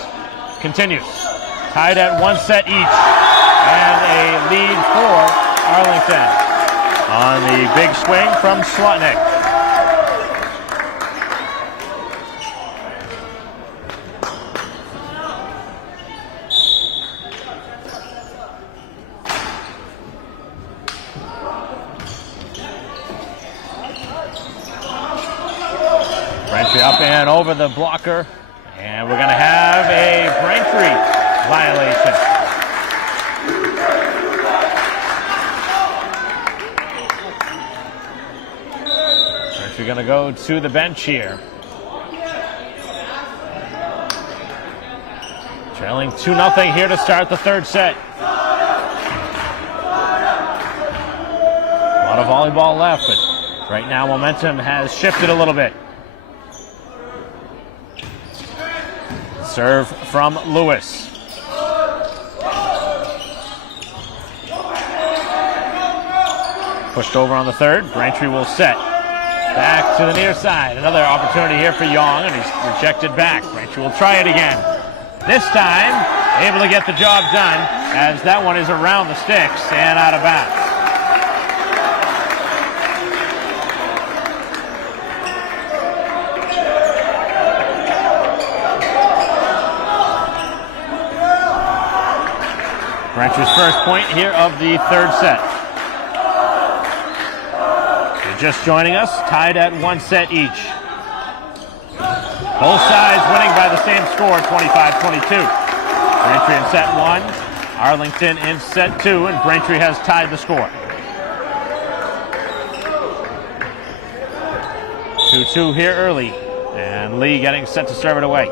continues. Tied at 1 set each, and a lead for Arlington on the big swing from Slotnick. Braintree up and over the blocker, and we're going to have a Braintree violation. Braintree going to go to the bench here. Trailing 2-0 here to start the third set. A lot of volleyball left, but right now momentum has shifted a little bit. Serve from Lewis. Pushed over on the third. Braintree will set. Back to the near side. Another opportunity here for Young, and he's rejected back. Braintree will try it again. This time, able to get the job done, as that one is around the sticks and out of bounds. Braintree's first point here of the third set. You're just joining us, tied at 1 set each. Both sides winning by the same score, 25-22. Braintree in set 1, Arlington in set 2, and Braintree has tied the score. 2-2 here early, and Lee getting set to serve it away.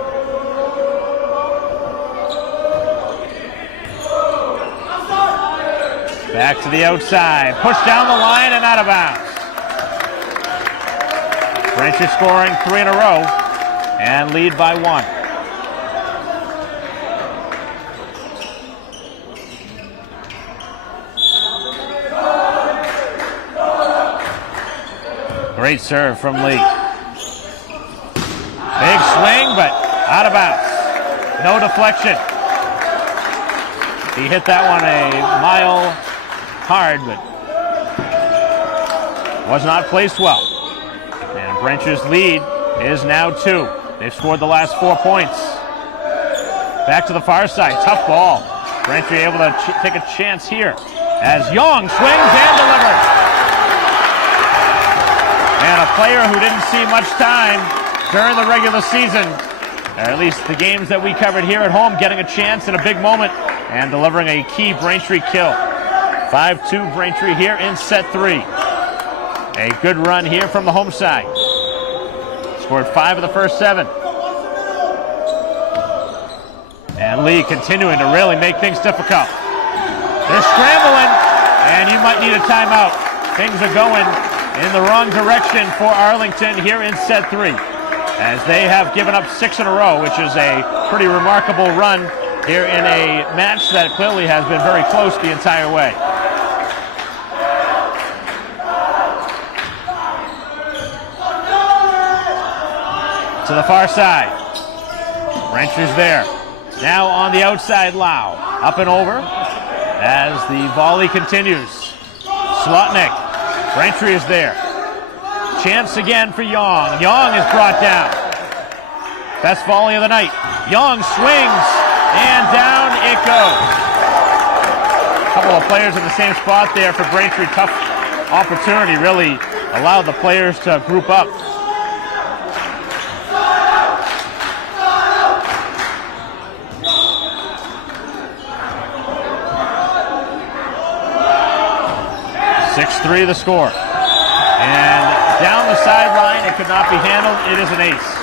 Back to the outside, pushed down the line and out of bounds. Braintree scoring 3 in a row and lead by 1. Great serve from Lee. Big swing, but out of bounds. No deflection. He hit that one a mile hard, but was not placed well. And Braintree's lead is now 2. They've scored the last 4 points. Back to the far side, tough ball. Braintree able to take a chance here as Young swings and delivers. And a player who didn't see much time during the regular season, or at least the games that we covered here at home, getting a chance in a big moment and delivering a key Braintree kill. 5-2 Braintree here in set 3. A good run here from the home side. Scored 5 of the first 7. And Lee continuing to really make things difficult. They're scrambling, and you might need a timeout. Things are going in the wrong direction for Arlington here in set 3, as they have given up 6 in a row, which is a pretty remarkable run here in a match that clearly has been very close the entire way. To the far side. Brantree's there. Now on the outside, Lau. Up and over as the volley continues. Slotnick. Braintree is there. Chance again for Young. Young is brought down. Best volley of the night. Young swings, and down it goes. A couple of players in the same spot there for Braintree. Tough opportunity, really allowed the players to group up. .3 the score. And down the sideline, it could not be handled. It is an ace.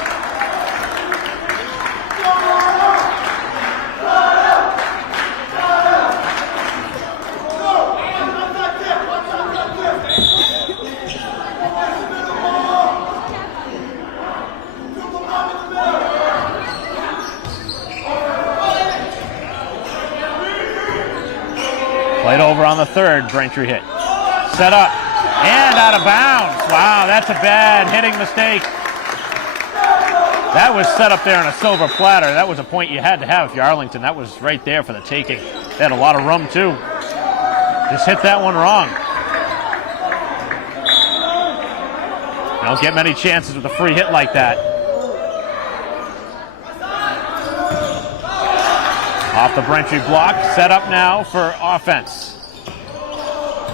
Played over on the third, Braintree hit. Set up. And out of bounds. Wow, that's a bad hitting mistake. That was set up there on a silver platter. That was a point you had to have if you're Arlington. That was right there for the taking. They had a lot of room, too. Just hit that one wrong. Don't get many chances with a free hit like that. Off the Braintree block, set up now for offense.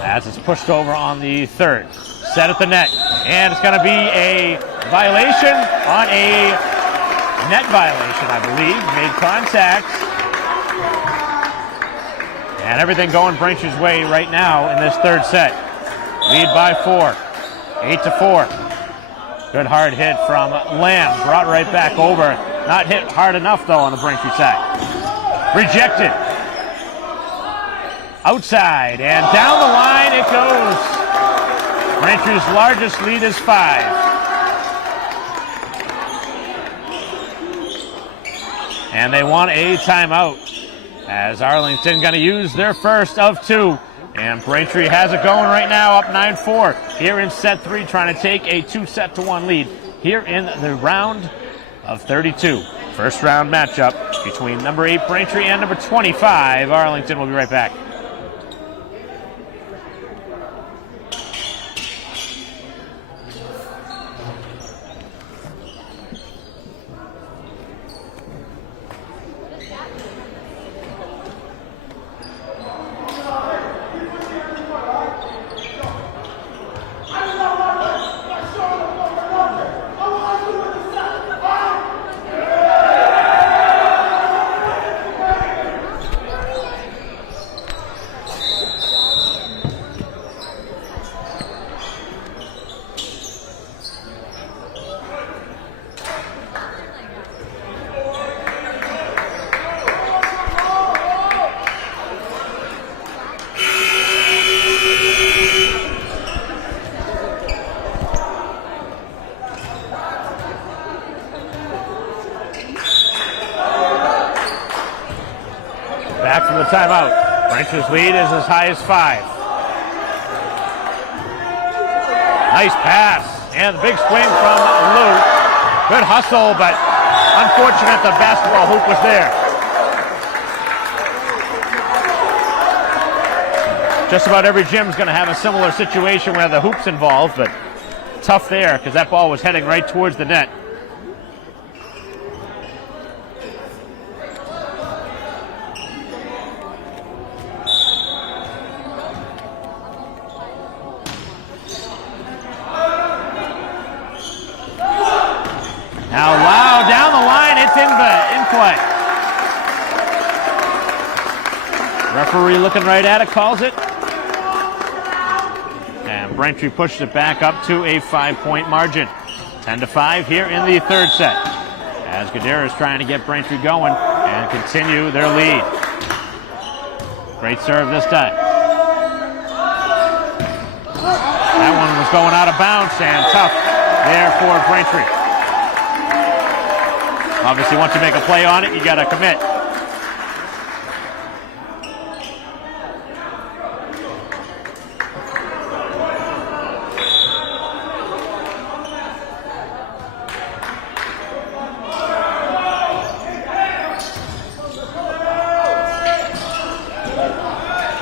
As it's pushed over on the third. Set at the net, and it's going to be a violation on a net violation, I believe. Made contact. And everything going Braintree's way right now in this third set. Lead by 4, 8-4. Good hard hit from Lamb, brought right back over. Not hit hard enough, though, on the Braintree side. Rejected. Outside, and down the line it goes. Braintree's largest lead is 5. And they want a timeout, as Arlington going to use their first of 2. And Braintree has it going right now, up 9-4. Here in set 3, trying to take a 2-1 lead here in the round of 32. First round matchup between number 8 Braintree and number 25 Arlington. We'll be right back. Back from the timeout. Braintree's lead is as high as 5. Nice pass. And the big swing from Lou. Good hustle, but unfortunate the basketball hoop was there. Just about every gym is going to have a similar situation where the hoop's involved, but tough there because that ball was heading right towards the net. Now Lau down the line, it's in play. Referee looking right at it, calls it. And Braintree pushed it back up to a 5-point margin. 10-5 here in the third set. As Gadara is trying to get Braintree going and continue their lead. Great serve this time. That one was going out of bounds and tough there for Braintree. Obviously, once you make a play on it, you got to commit.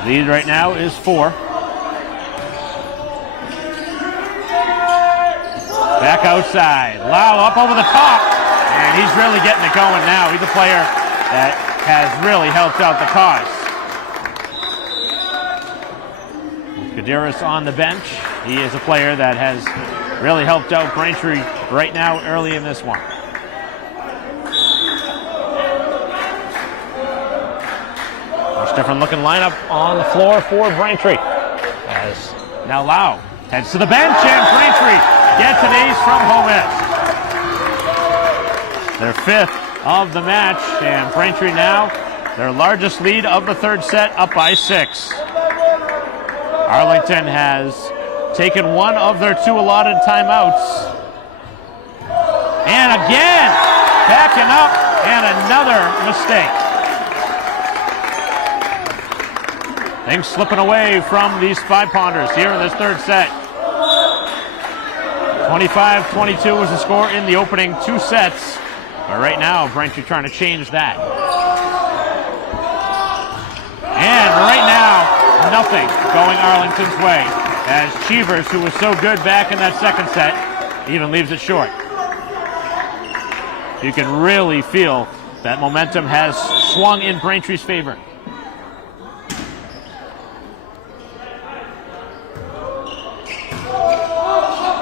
Lead right now is 4. Back outside. Lau up over the top. And he's really getting it going now. He's a player that has really helped out the cause. Kadiris on the bench. He is a player that has really helped out Braintree right now early in this one. Much different looking lineup on the floor for Braintree. As now Lau heads to the bench and Braintree gets an ace from Gomez. Their 5th of the match, and Braintree now their largest lead of the third set, up by 6. Arlington has taken one of their 2 allotted timeouts. And again, backing up, and another mistake. Things slipping away from these Spy Ponders here in this third set. 25-22 was the score in the opening 2 sets. But right now, Braintree trying to change that. And right now, nothing going Arlington's way, as Cheevers, who was so good back in that second set, even leaves it short. You can really feel that momentum has swung in Braintree's favor.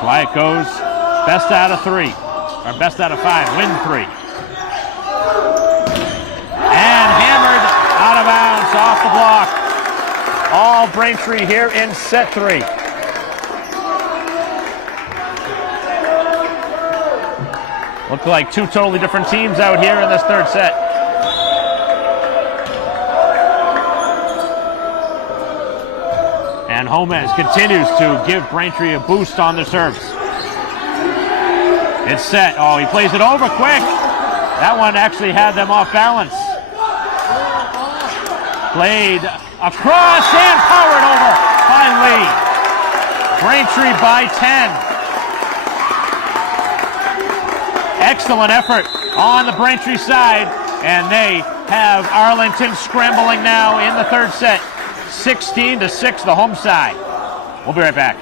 Wyatt goes best out of 3, or best out of 5, win 3. And hammered out of bounds off the block. All Braintree here in set 3. Look like 2 totally different teams out here in this 3rd set. And Gomez continues to give Braintree a boost on the serves. It's set. Oh, he plays it over quick. That one actually had them off balance. Played across and powered over by Lee. Braintree by 10. Excellent effort on the Braintree side, and they have Arlington scrambling now in the 3rd set. 16-6, the home side. We'll be right back.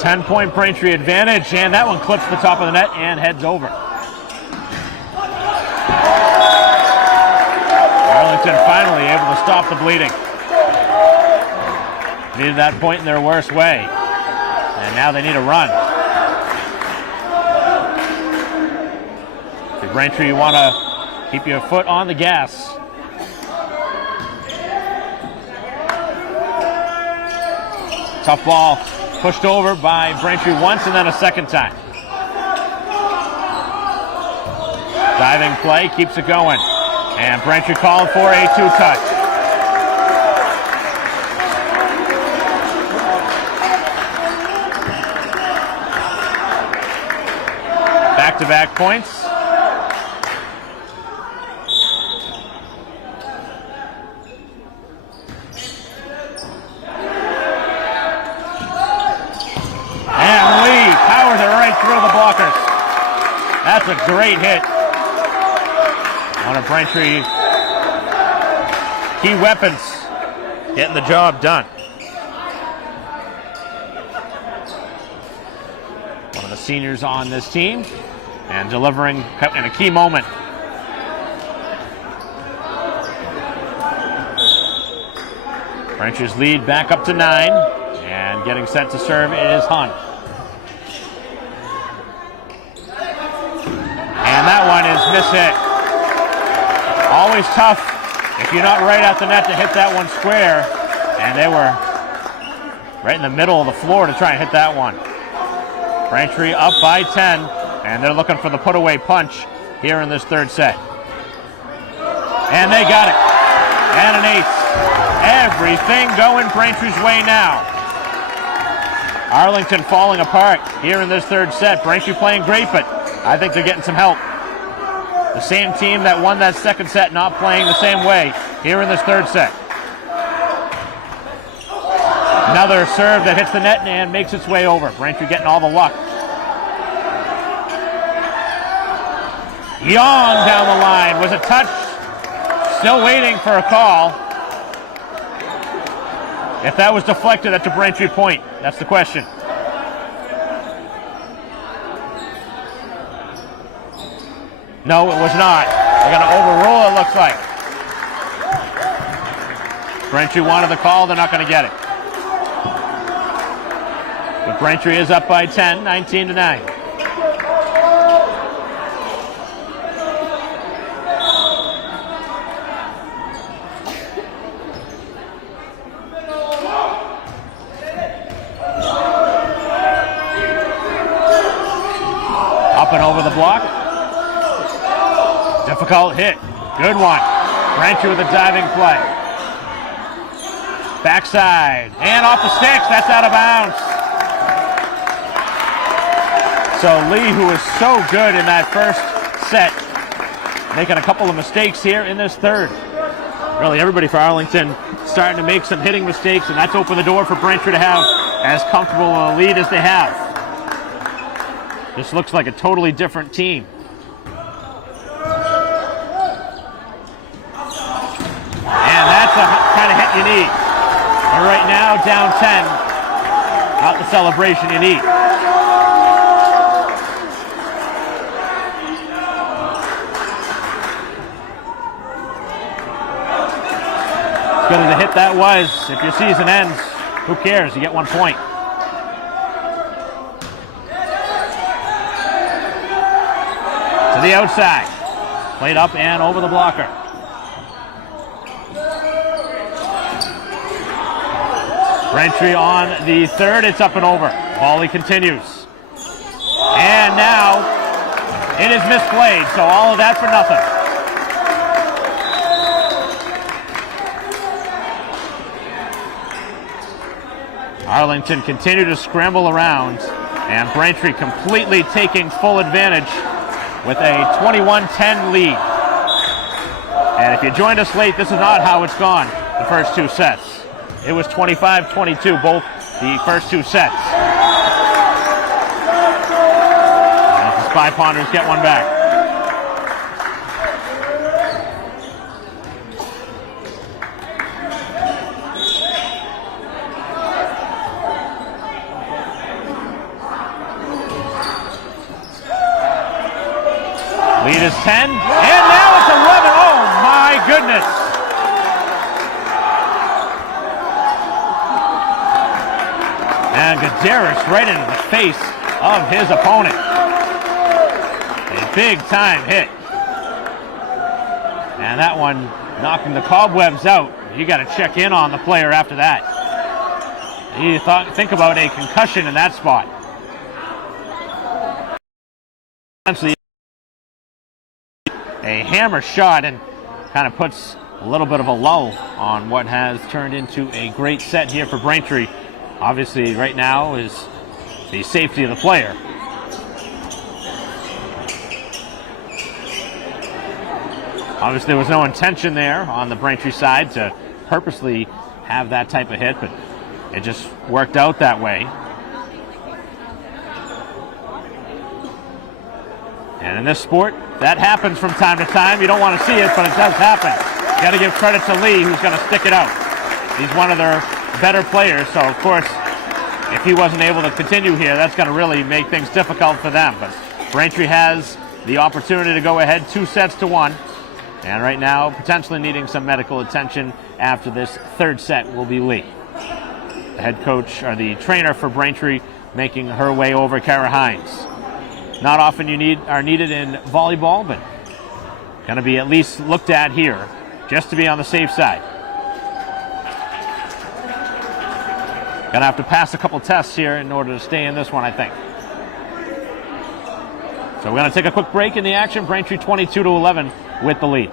Ten-point Braintree advantage, and that one clips the top of the net and heads over. Arlington finally able to stop the bleeding. Needed that point in their worst way, and now they need a run. If Braintree, you want to keep your foot on the gas. Tough ball. Pushed over by Braintree once and then a second time. Diving play keeps it going. And Braintree calling for a 2-touch. Back-to-back points. Through the blockers. That's a great hit. One of Braintree key weapons getting the job done. One of the seniors on this team and delivering in a key moment. Braintree's lead back up to 9 and getting set to serve it is Hunt. And that one is mishit. Always tough if you're not right at the net to hit that one square. And they were right in the middle of the floor to try and hit that one. Braintree up by 10, and they're looking for the put-away punch here in this 3rd set. And they got it. And an ace. Everything going Braintree's way now. Arlington falling apart here in this 3rd set. Braintree playing great, but I think they're getting some help. The same team that won that 2nd set not playing the same way here in this 3rd set. Another serve that hits the net and makes its way over. Braintree getting all the luck. Young down the line. Was a touch. Still waiting for a call. If that was deflected, that's a Braintree point. That's the question. No, it was not. They're going to overrule it, looks like. Braintree wanted the call. They're not going to get it. But Braintree is up by 10, 19-9. Up and over the block. Difficult hit. Good one. Braintree with a diving play. Backside. And off the sticks. That's out of bounds. So Lee, who was so good in that first set, making a couple of mistakes here in this third. Really, everybody for Arlington starting to make some hitting mistakes, and that's opened the door for Braintree to have as comfortable a lead as they have. This looks like a totally different team. And that's the kind of hit you need. But right now, down 10, not the celebration you need. As good as a hit that was, if your season ends, who cares? You get 1 point. To the outside. Played up and over the blocker. Braintree on the third. It's up and over. Volley continues. And now it is misplayed, so all of that for nothing. Arlington continue to scramble around, and Braintree completely taking full advantage with a 21-10 lead. And if you joined us late, this is not how it's gone the first two sets. It was 25-22, both the first two sets. And the Spy Ponders get one back. Lead is 10, and now it's 11. Oh my goodness. And Gadaris right into the face of his opponent. A big time hit. And that one knocking the cobwebs out. You got to check in on the player after that. You think about a concussion in that spot. Essentially a hammer shot, and kind of puts a little bit of a lull on what has turned into a great set here for Braintree. Obviously, right now is the safety of the player. Obviously, there was no intention there on the Braintree side to purposely have that type of hit, but it just worked out that way. And in this sport, that happens from time to time. You don't want to see it, but it does happen. You got to give credit to Lee, who's going to stick it out. He's one of their better players, so of course, if he wasn't able to continue here, that's going to really make things difficult for them. But Braintree has the opportunity to go ahead 2-1, and right now, potentially needing some medical attention after this third set will be Lee. The head coach, or the trainer for Braintree, making her way over, Kara Hines. Not often are needed in volleyball, but going to be at least looked at here, just to be on the safe side. Going to have to pass a couple tests here in order to stay in this one, I think. So we're going to take a quick break in the action. Braintree 22-11 with the lead.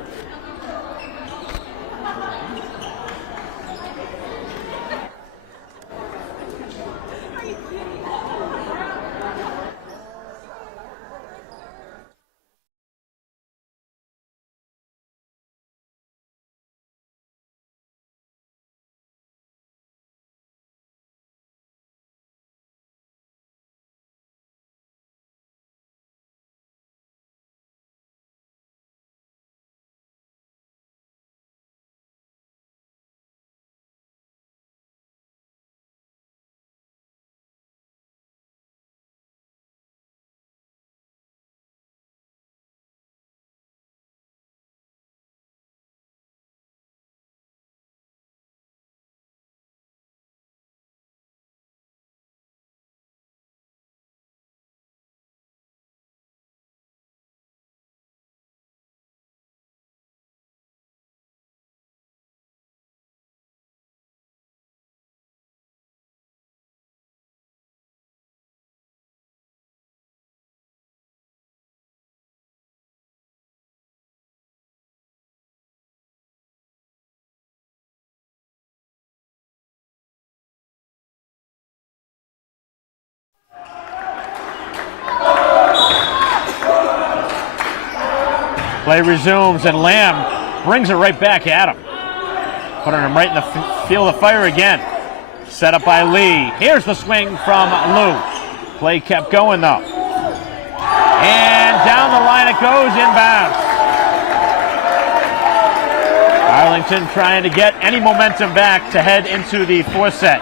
Play resumes, and Lamb brings it right back at him. Putting him right in the field of fire again. Set up by Lee. Here's the swing from Lou. Play kept going, though. And down the line it goes, inbounds. Arlington trying to get any momentum back to head into the fourth set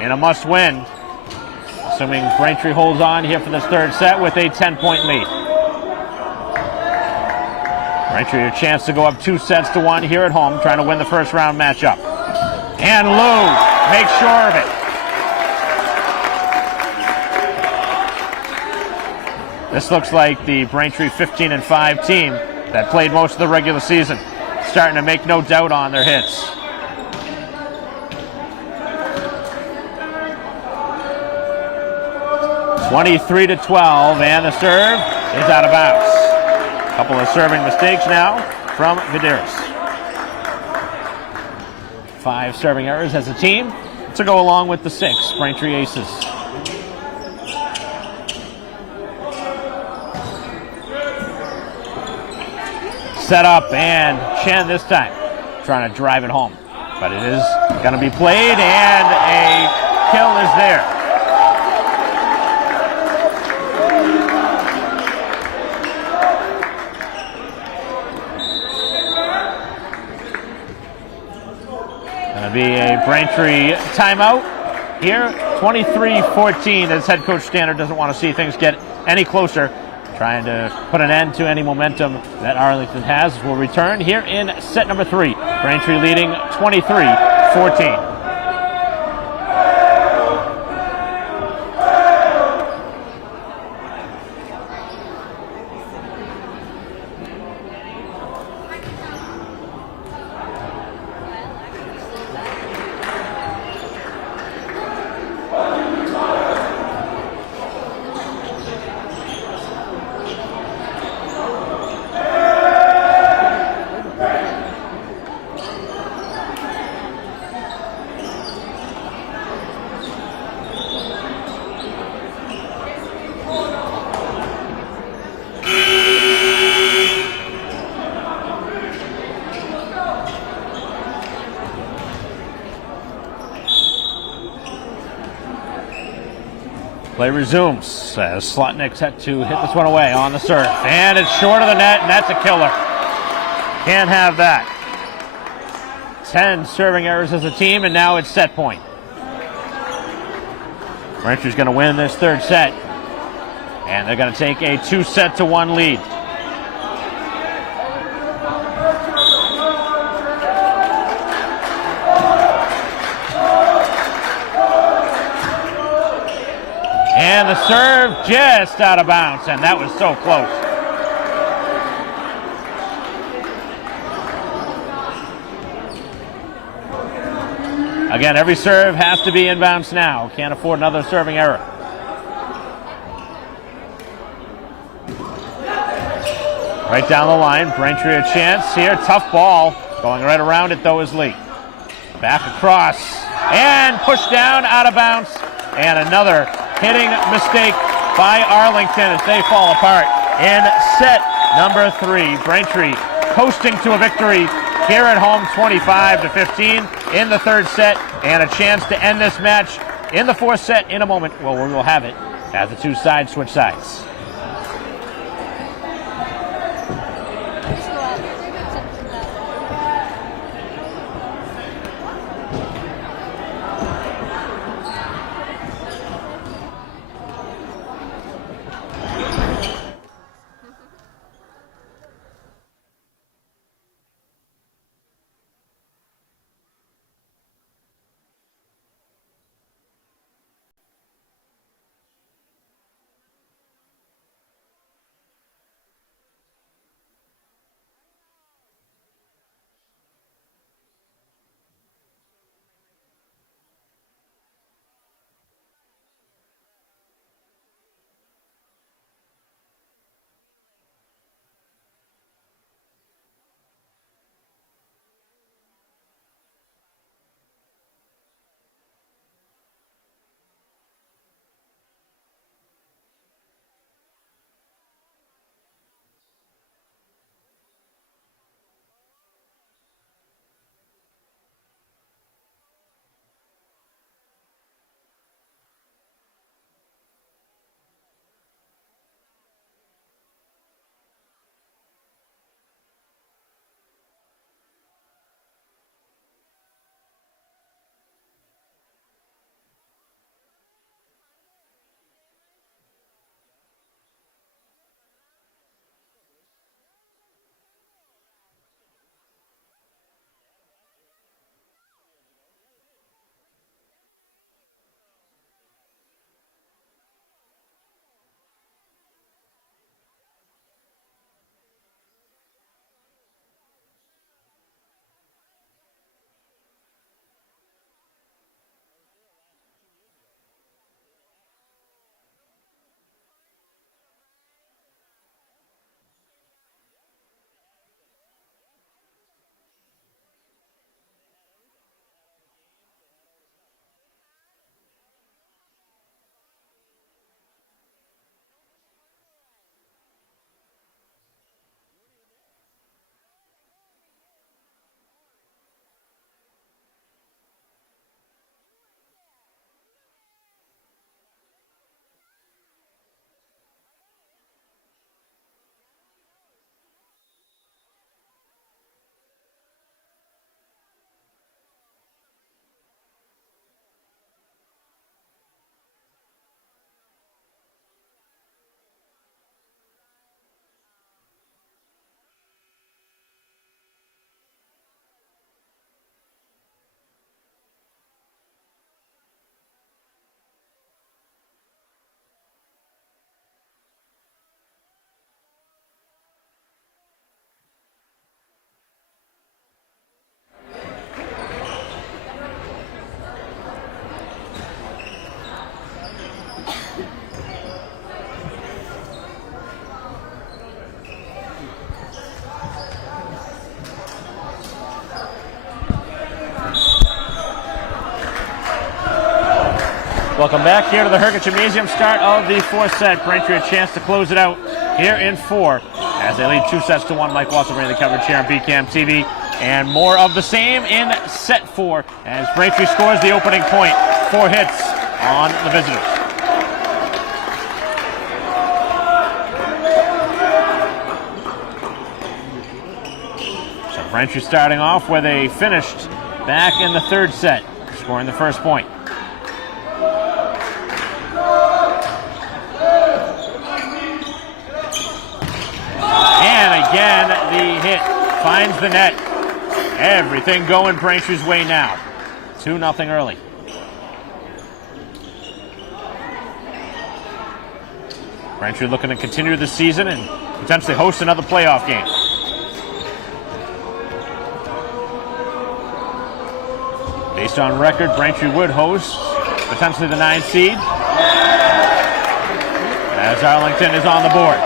in a must-win. Assuming Braintree holds on here for this third set with a 10-point lead. Braintree a chance to go up 2-1 here at home, trying to win the first round matchup. And Lou makes sure of it. This looks like the Braintree 15-5 team that played most of the regular season, starting to make no doubt on their hits. (23-12), and the serve is out of bounds. A couple of serving mistakes now from Vidaris. 5 serving errors as a team to go along with the 6 Braintree Aces. Set up, and Chen this time trying to drive it home. But it is going to be played, and a kill is there. Going to be a Braintree timeout here. 23-14 as head coach Standard doesn't want to see things get any closer. Trying to put an end to any momentum that Arlington has. Will return here in set number 3. Braintree leading 23-14. Play resumes as Slotnick's had to hit this one away on the serve. And it's short of the net, and that's a killer. Can't have that. 10 serving errors as a team, and now it's set point. Braintree's going to win this third set. And they're going to take a 2-1 lead. And the serve just out of bounds, and that was so close. Again, every serve has to be inbounds now. Can't afford another serving error. Right down the line, Braintree a chance here. Tough ball. Going right around it, though, is Lee. Back across, and pushed down, out of bounds. And another hitting mistake by Arlington as they fall apart in set number 3. Braintree coasting to a victory here at home, 25-15 in the third set, and a chance to end this match in the fourth set in a moment. Well, we will have it as the two sides switch sides. Welcome back here to the Herget Gymnasium. Start of the fourth set. Braintree a chance to close it out here in 4 as they lead 2-1. Mike Watson bringing the coverage here on BCAM TV. And more of the same in set 4 as Braintree scores the opening point. 4 hits on the visitors. So Braintree starting off where they finished back in the third set, scoring the first point. And again, the hit finds the net. Everything going Braintree's way now. 2-0 early. Braintree looking to continue the season and potentially host another playoff game. Based on record, Braintree would host potentially the 9th seed as Arlington is on the board.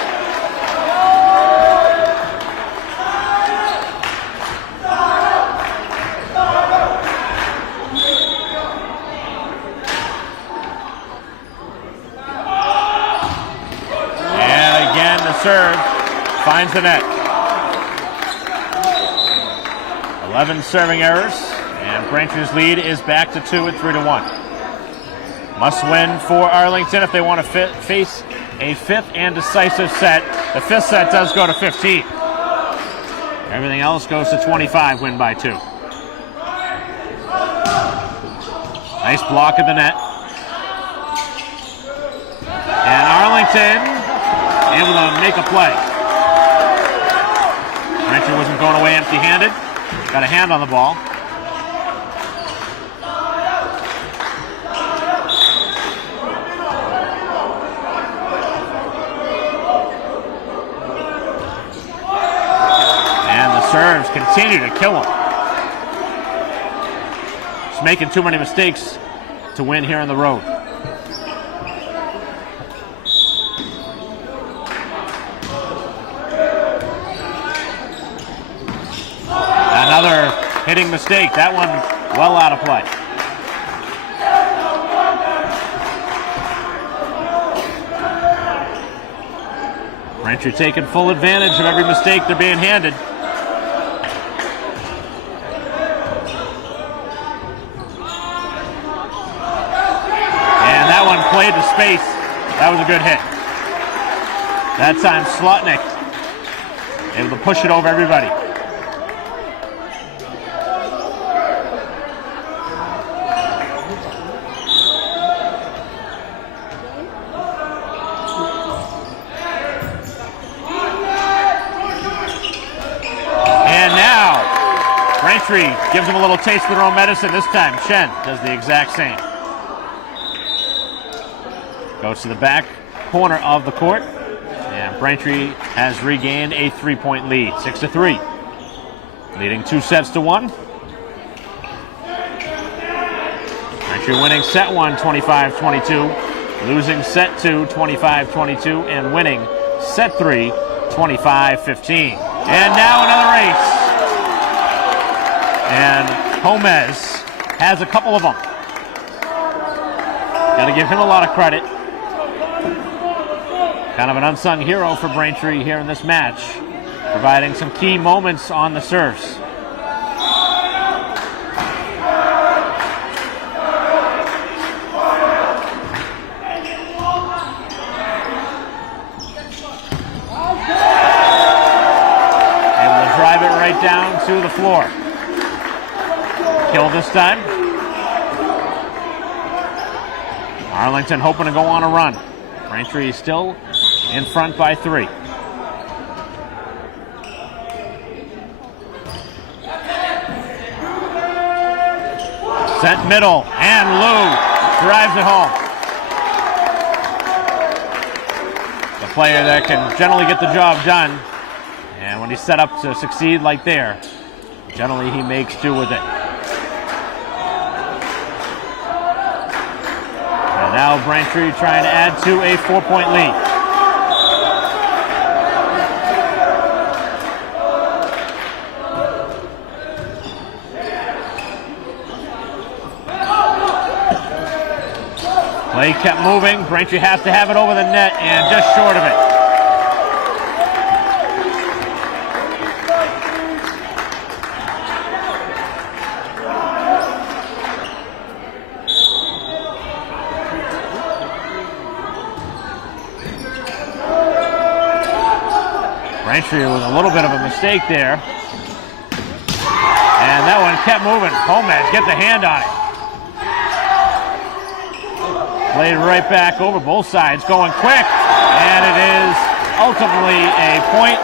Serve finds the net. 11 serving errors, and Braintree's lead is back to 2 at 3-1. Must win for Arlington if they want to face a 5th and decisive set. The 5th set does go to 15. Everything else goes to 25, win by 2. Nice block of the net. And Arlington able to make a play. Braintree wasn't going away empty-handed. Got a hand on the ball. And the serves continue to kill him. Just making too many mistakes to win here on the road. Another hitting mistake. That one well out of play. Braintree taking full advantage of every mistake they're being handed. And that one played to space. That was a good hit. That time Slotnick able to push it over everybody. Braintree gives them a little taste of their own medicine. This time, Chen does the exact same. Goes to the back corner of the court. And Braintree has regained a 3-point lead, 6-3. Leading 2-1. Braintree winning set 1, 25-22. Losing set 2, 25-22. And winning set 3, 25-15. And now another ace. And Gomez has a couple of them. Got to give him a lot of credit. Kind of an unsung hero for Braintree here in this match, providing some key moments on the serves. Able to drive it right down to the floor. Kill this time. Arlington hoping to go on a run. Braintree still in front by 3. Sent middle, and Lou drives it home. The player that can generally get the job done, and when he's set up to succeed like there, generally he makes do with it. Now Braintree trying to add to a 4-point lead. Play kept moving. Braintree has to have it over the net and just short of it. Braintree with a little bit of a mistake there. And that one kept moving. Gomez get the hand on it. Played right back over, both sides going quick. And it is ultimately a point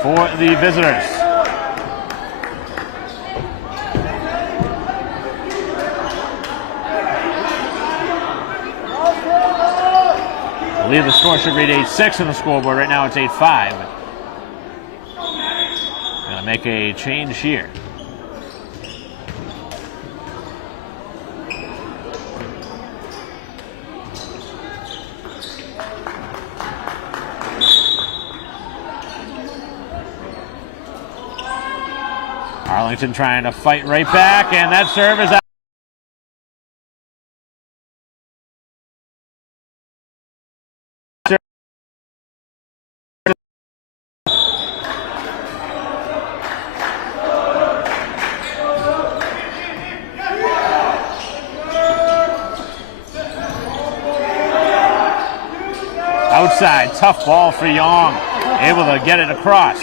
for the visitors. I believe the score should read 8-6 on the scoreboard. Right now it's 8-5. Gonna make a change here. Arlington trying to fight right back, and that serve is out. Outside, tough ball for Young, able to get it across.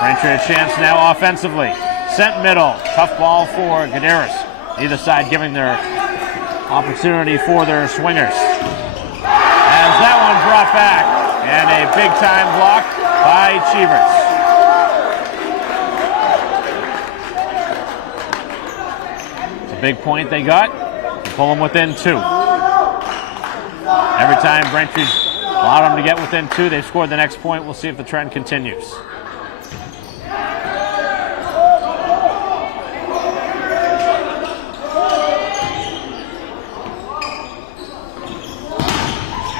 Braintree a chance now offensively. Sent middle, tough ball for Gadaris. Either side giving their opportunity for their swingers. As that one brought back, and a big time block by Cheevers. It's a big point they got. Pull them within 2. Every time Braintree's allowed them to get within 2, they've scored the next point. We'll see if the trend continues.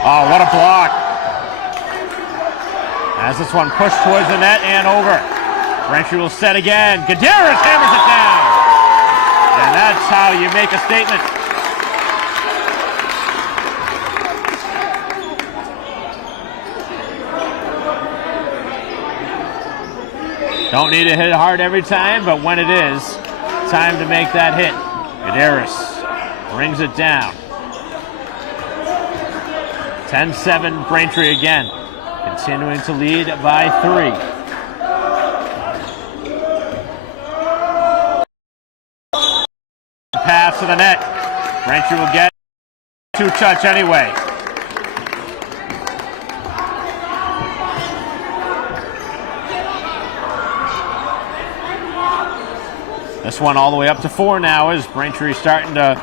Oh, what a block. As this one pushed towards the net and over. Braintree will set again. Gadaris hammers it down. And that's how you make a statement. Don't need to hit it hard every time, but when it is, time to make that hit. Gadaris brings it down. 10-7 Braintree again, continuing to lead by 3. Pass to the net. Braintree will get 2-touch anyway. This one all the way up to 4 now as Braintree starting to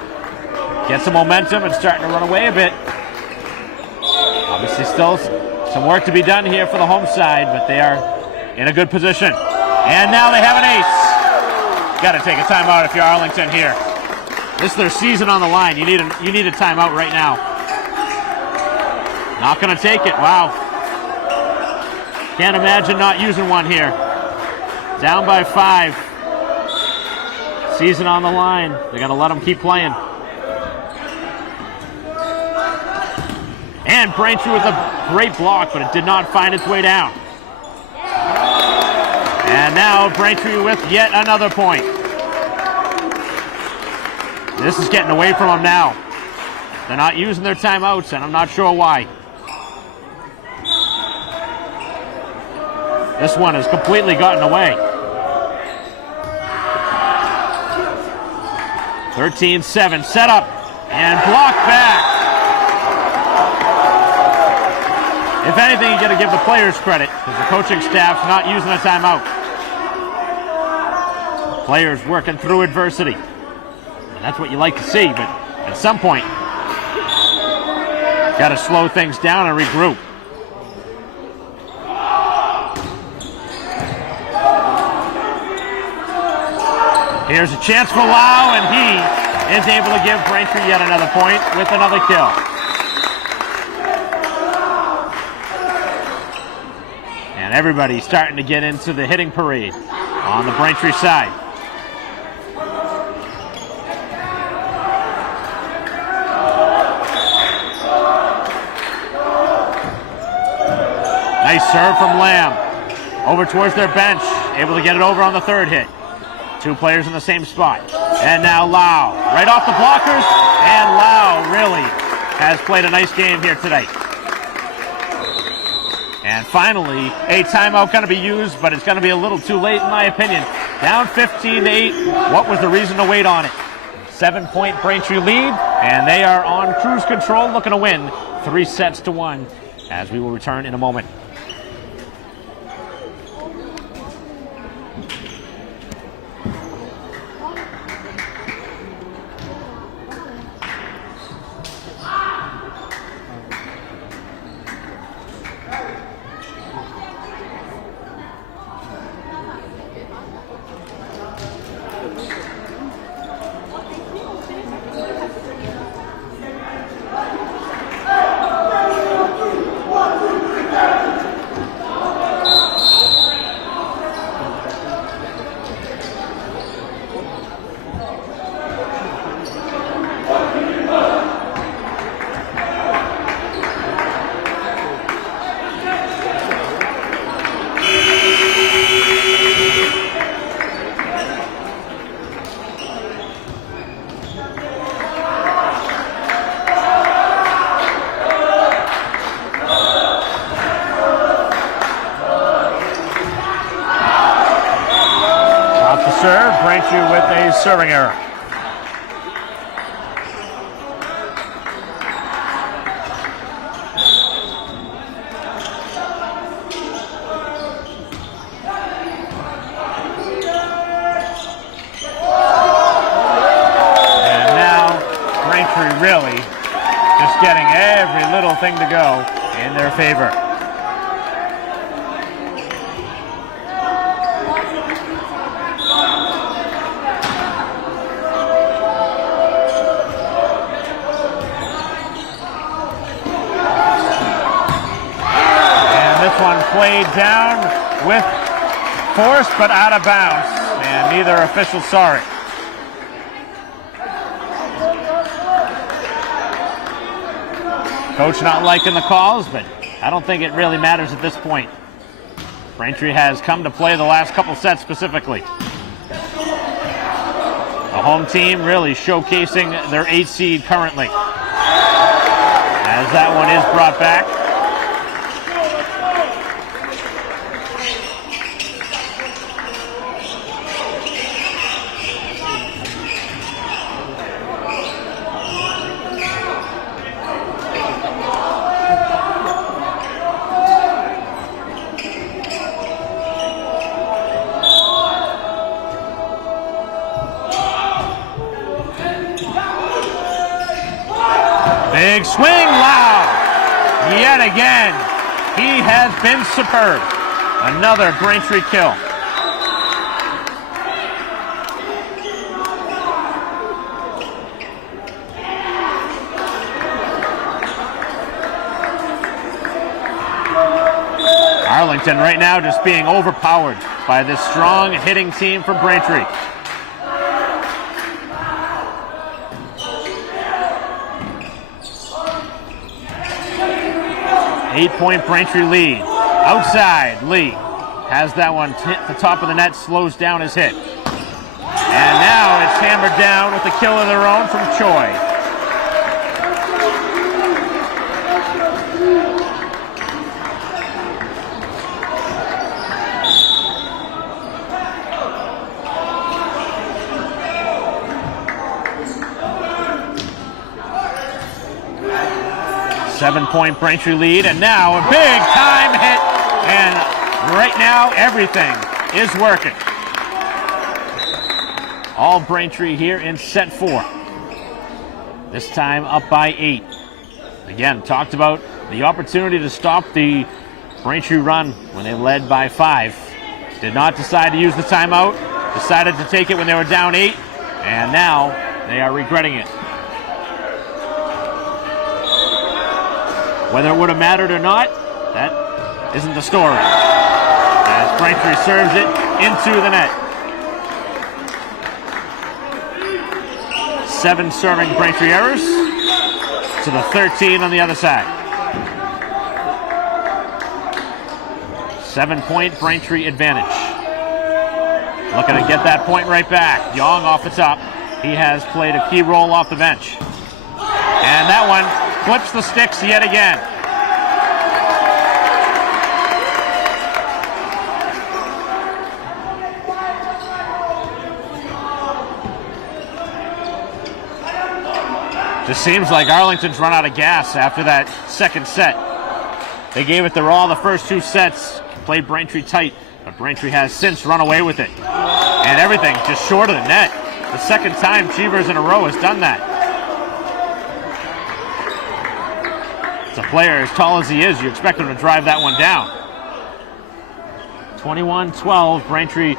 get some momentum and starting to run away a bit. Obviously still some work to be done here for the home side, but they are in a good position. And now they have an ace. Got to take a timeout if you're Arlington here. This is their season on the line. You need a timeout right now. Not going to take it. Wow. Can't imagine not using one here. Down by 5. Season on the line. They're going to let them keep playing. And Braintree with a great block, but it did not find its way down. And now Braintree with yet another point. This is getting away from them now. They're not using their timeouts, and I'm not sure why. This one has completely gotten away. 13-7, set up, and blocked back. If anything, you got to give the players credit, because the coaching staff's not using a timeout. Players working through adversity. And that's what you like to see, but at some point, got to slow things down and regroup. Here's a chance for Lau, and he is able to give Braintree yet another point with another kill. And everybody's starting to get into the hitting parade on the Braintree side. Nice serve from Lamb. Over towards their bench. Able to get it over on the third hit. Two players in the same spot. And now Lau. Right off the blockers. And Lau really has played a nice game here tonight. And finally, a timeout going to be used, but it's going to be a little too late in my opinion. Down 15-8. What was the reason to wait on it? 7-point Braintree lead, and they are on cruise control, looking to win 3-1, as we will return in a moment. Serve, Braintree with a serving error. And now Braintree really just getting every little thing to go in their favor. Played down with force, but out of bounds, and neither official saw it. Coach not liking the calls, but I don't think it really matters at this point. Braintree has come to play the last couple sets specifically. The home team really showcasing their 8th seed currently. As that one is brought back. Big swing, Lau! Yet again, he has been superb. Another Braintree kill. Arlington right now just being overpowered by this strong hitting team from Braintree. Eight-point Braintree lead. Outside, Lee has that one hit the top of the net, slows down his hit. And now it's hammered down with a kill of their own from Choi. Seven-point Braintree lead, and now a big time hit, and right now everything is working. All Braintree here in set 4. This time up by 8. Again, talked about the opportunity to stop the Braintree run when they led by 5. Did not decide to use the timeout, decided to take it when they were down 8, and now they are regretting it. Whether it would have mattered or not, that isn't the story. As Braintree serves it into the net. 7 serving Braintree errors to the 13 on the other side. 7-point Braintree advantage. Looking to get that point right back. Young off the top. He has played a key role off the bench. And that one flips the sticks yet again. Just seems like Arlington's run out of gas after that second set. They gave it their all the first 2 sets, played Braintree tight, but Braintree has since run away with it. And everything just short of the net. The second time Cheevers in a row has done that. It's a player as tall as he is, you expect him to drive that one down. 21-12, Braintree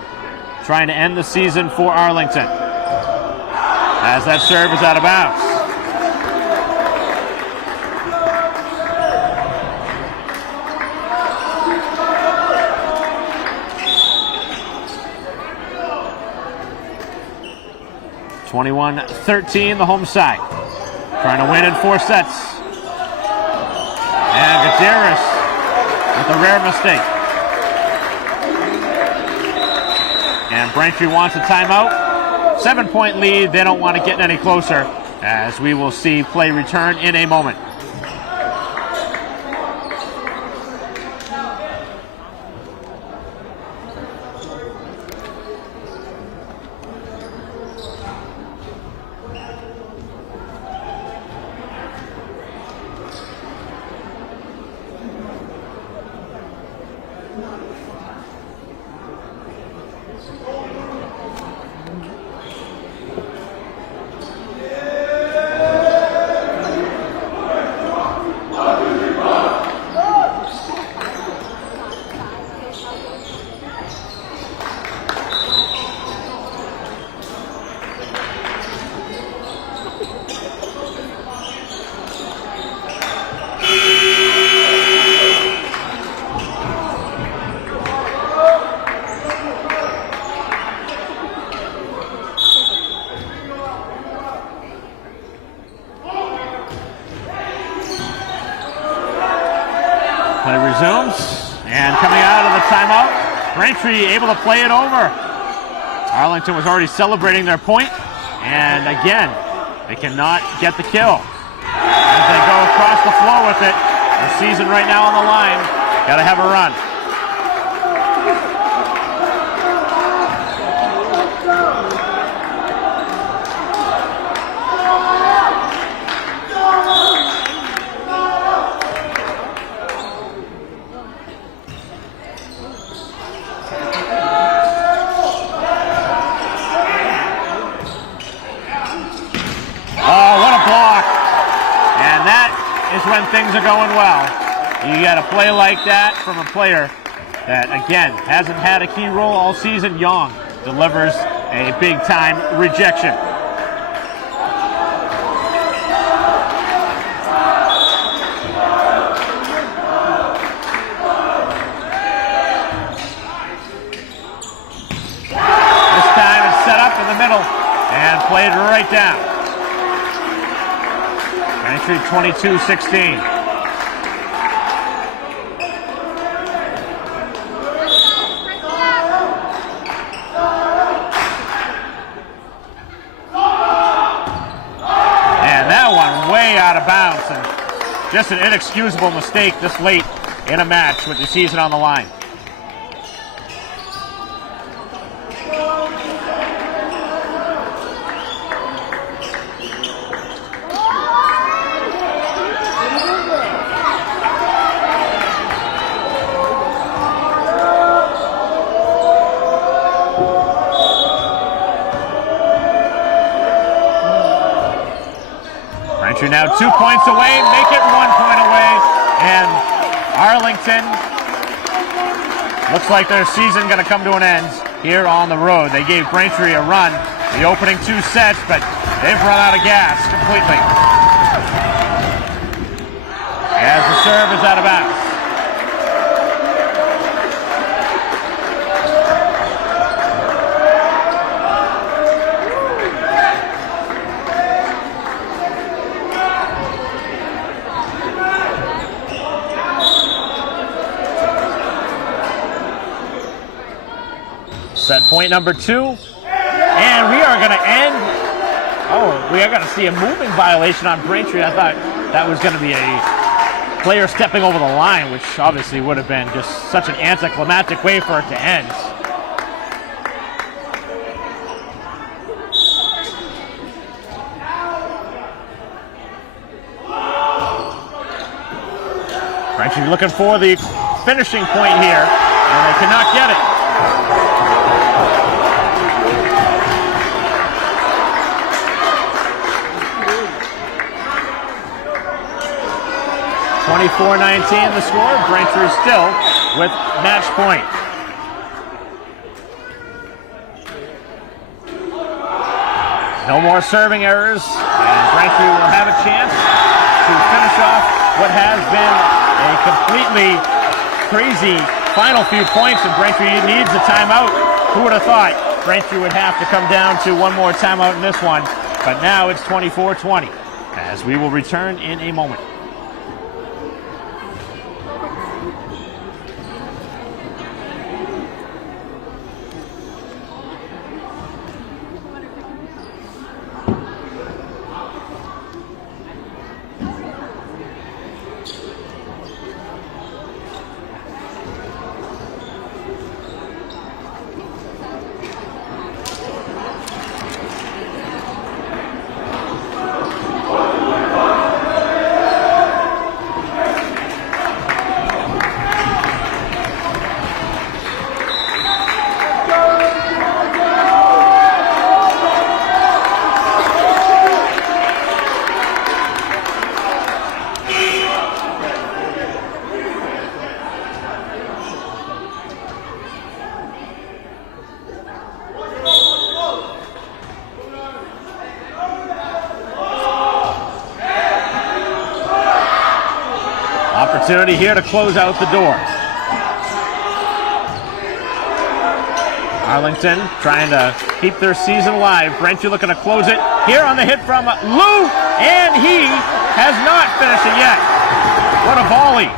trying to end the season for Arlington. As that serve is out of bounds. (21-13), the home side. Trying to win in 4 sets. And Gutierrez with a rare mistake. And Braintree wants a timeout. 7-point lead. They don't want to get any closer, as we will see play return in a moment. Play resumes, and coming out of the timeout, Braintree able to play it over. Arlington was already celebrating their point, and again, they cannot get the kill. As they go across the floor with it, the season right now on the line, gotta have a run. When things are going well, you got a play like that from a player that, again, hasn't had a key role all season. Young delivers a big-time rejection. This time it's set up in the middle and played right down. Braintree 22-16. And that one way out of bounds, and just an inexcusable mistake this late in a match with the season on the line. Braintree now 2 points away, make it 1 point away, and Arlington looks like their season going to come to an end here on the road. They gave Braintree a run the opening 2 sets, but they've run out of gas completely. As the serve is out of bounds. Set point number 2. And we are going to end. Oh, we are going to see a moving violation on Braintree. I thought that was going to be a player stepping over the line, which obviously would have been just such an anticlimactic way for it to end. Braintree looking for the finishing point here, and they cannot get it. 24-19 the score. Braintree still with match point. No more serving errors, and Braintree will have a chance to finish off what has been a completely crazy final few points, and Braintree needs a timeout. Who would have thought Braintree would have to come down to one more timeout in this one, but now it's 24-20, as we will return in a moment. Opportunity here to close out the door. Arlington trying to keep their season alive. Braintree looking to close it here on the hit from Lou, and he has not finished it yet. What a volley.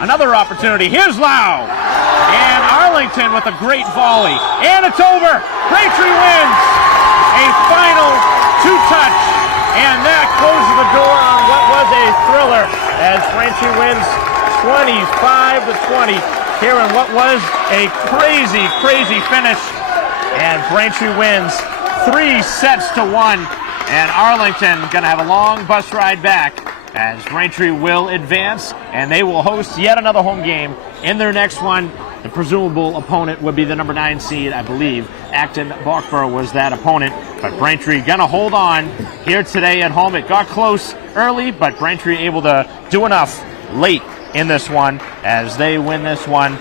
Another opportunity. Here's Lau. And Arlington with a great volley. And it's over. Braintree wins. A final two-touch. And that closes the door on what was a thriller as Braintree wins 25-20 here in what was a crazy, crazy finish. And Braintree wins 3-1. And Arlington going to have a long bus ride back as Braintree will advance, and they will host yet another home game in their next one. The presumable opponent would be the number 9 seed, I believe. Acton Bachborough was that opponent, but Braintree going to hold on here today at home. It got close early, but Braintree able to do enough late in this one as they win this one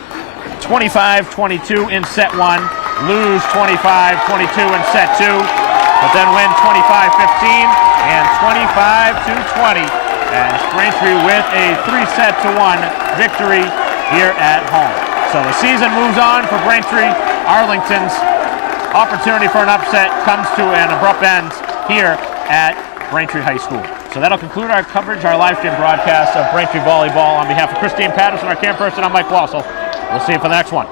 25-22 in set 1, lose 25-22 in set 2, but then win 25-15 and 25-20 as Braintree with a 3-1 victory here at home. So the season moves on for Braintree. Arlington's opportunity for an upset comes to an abrupt end here at Braintree High School. So that'll conclude our coverage, our live stream broadcast of Braintree Volleyball. On behalf of Christine Patterson, our camera person, I'm Mike Wassel. We'll see you for the next one.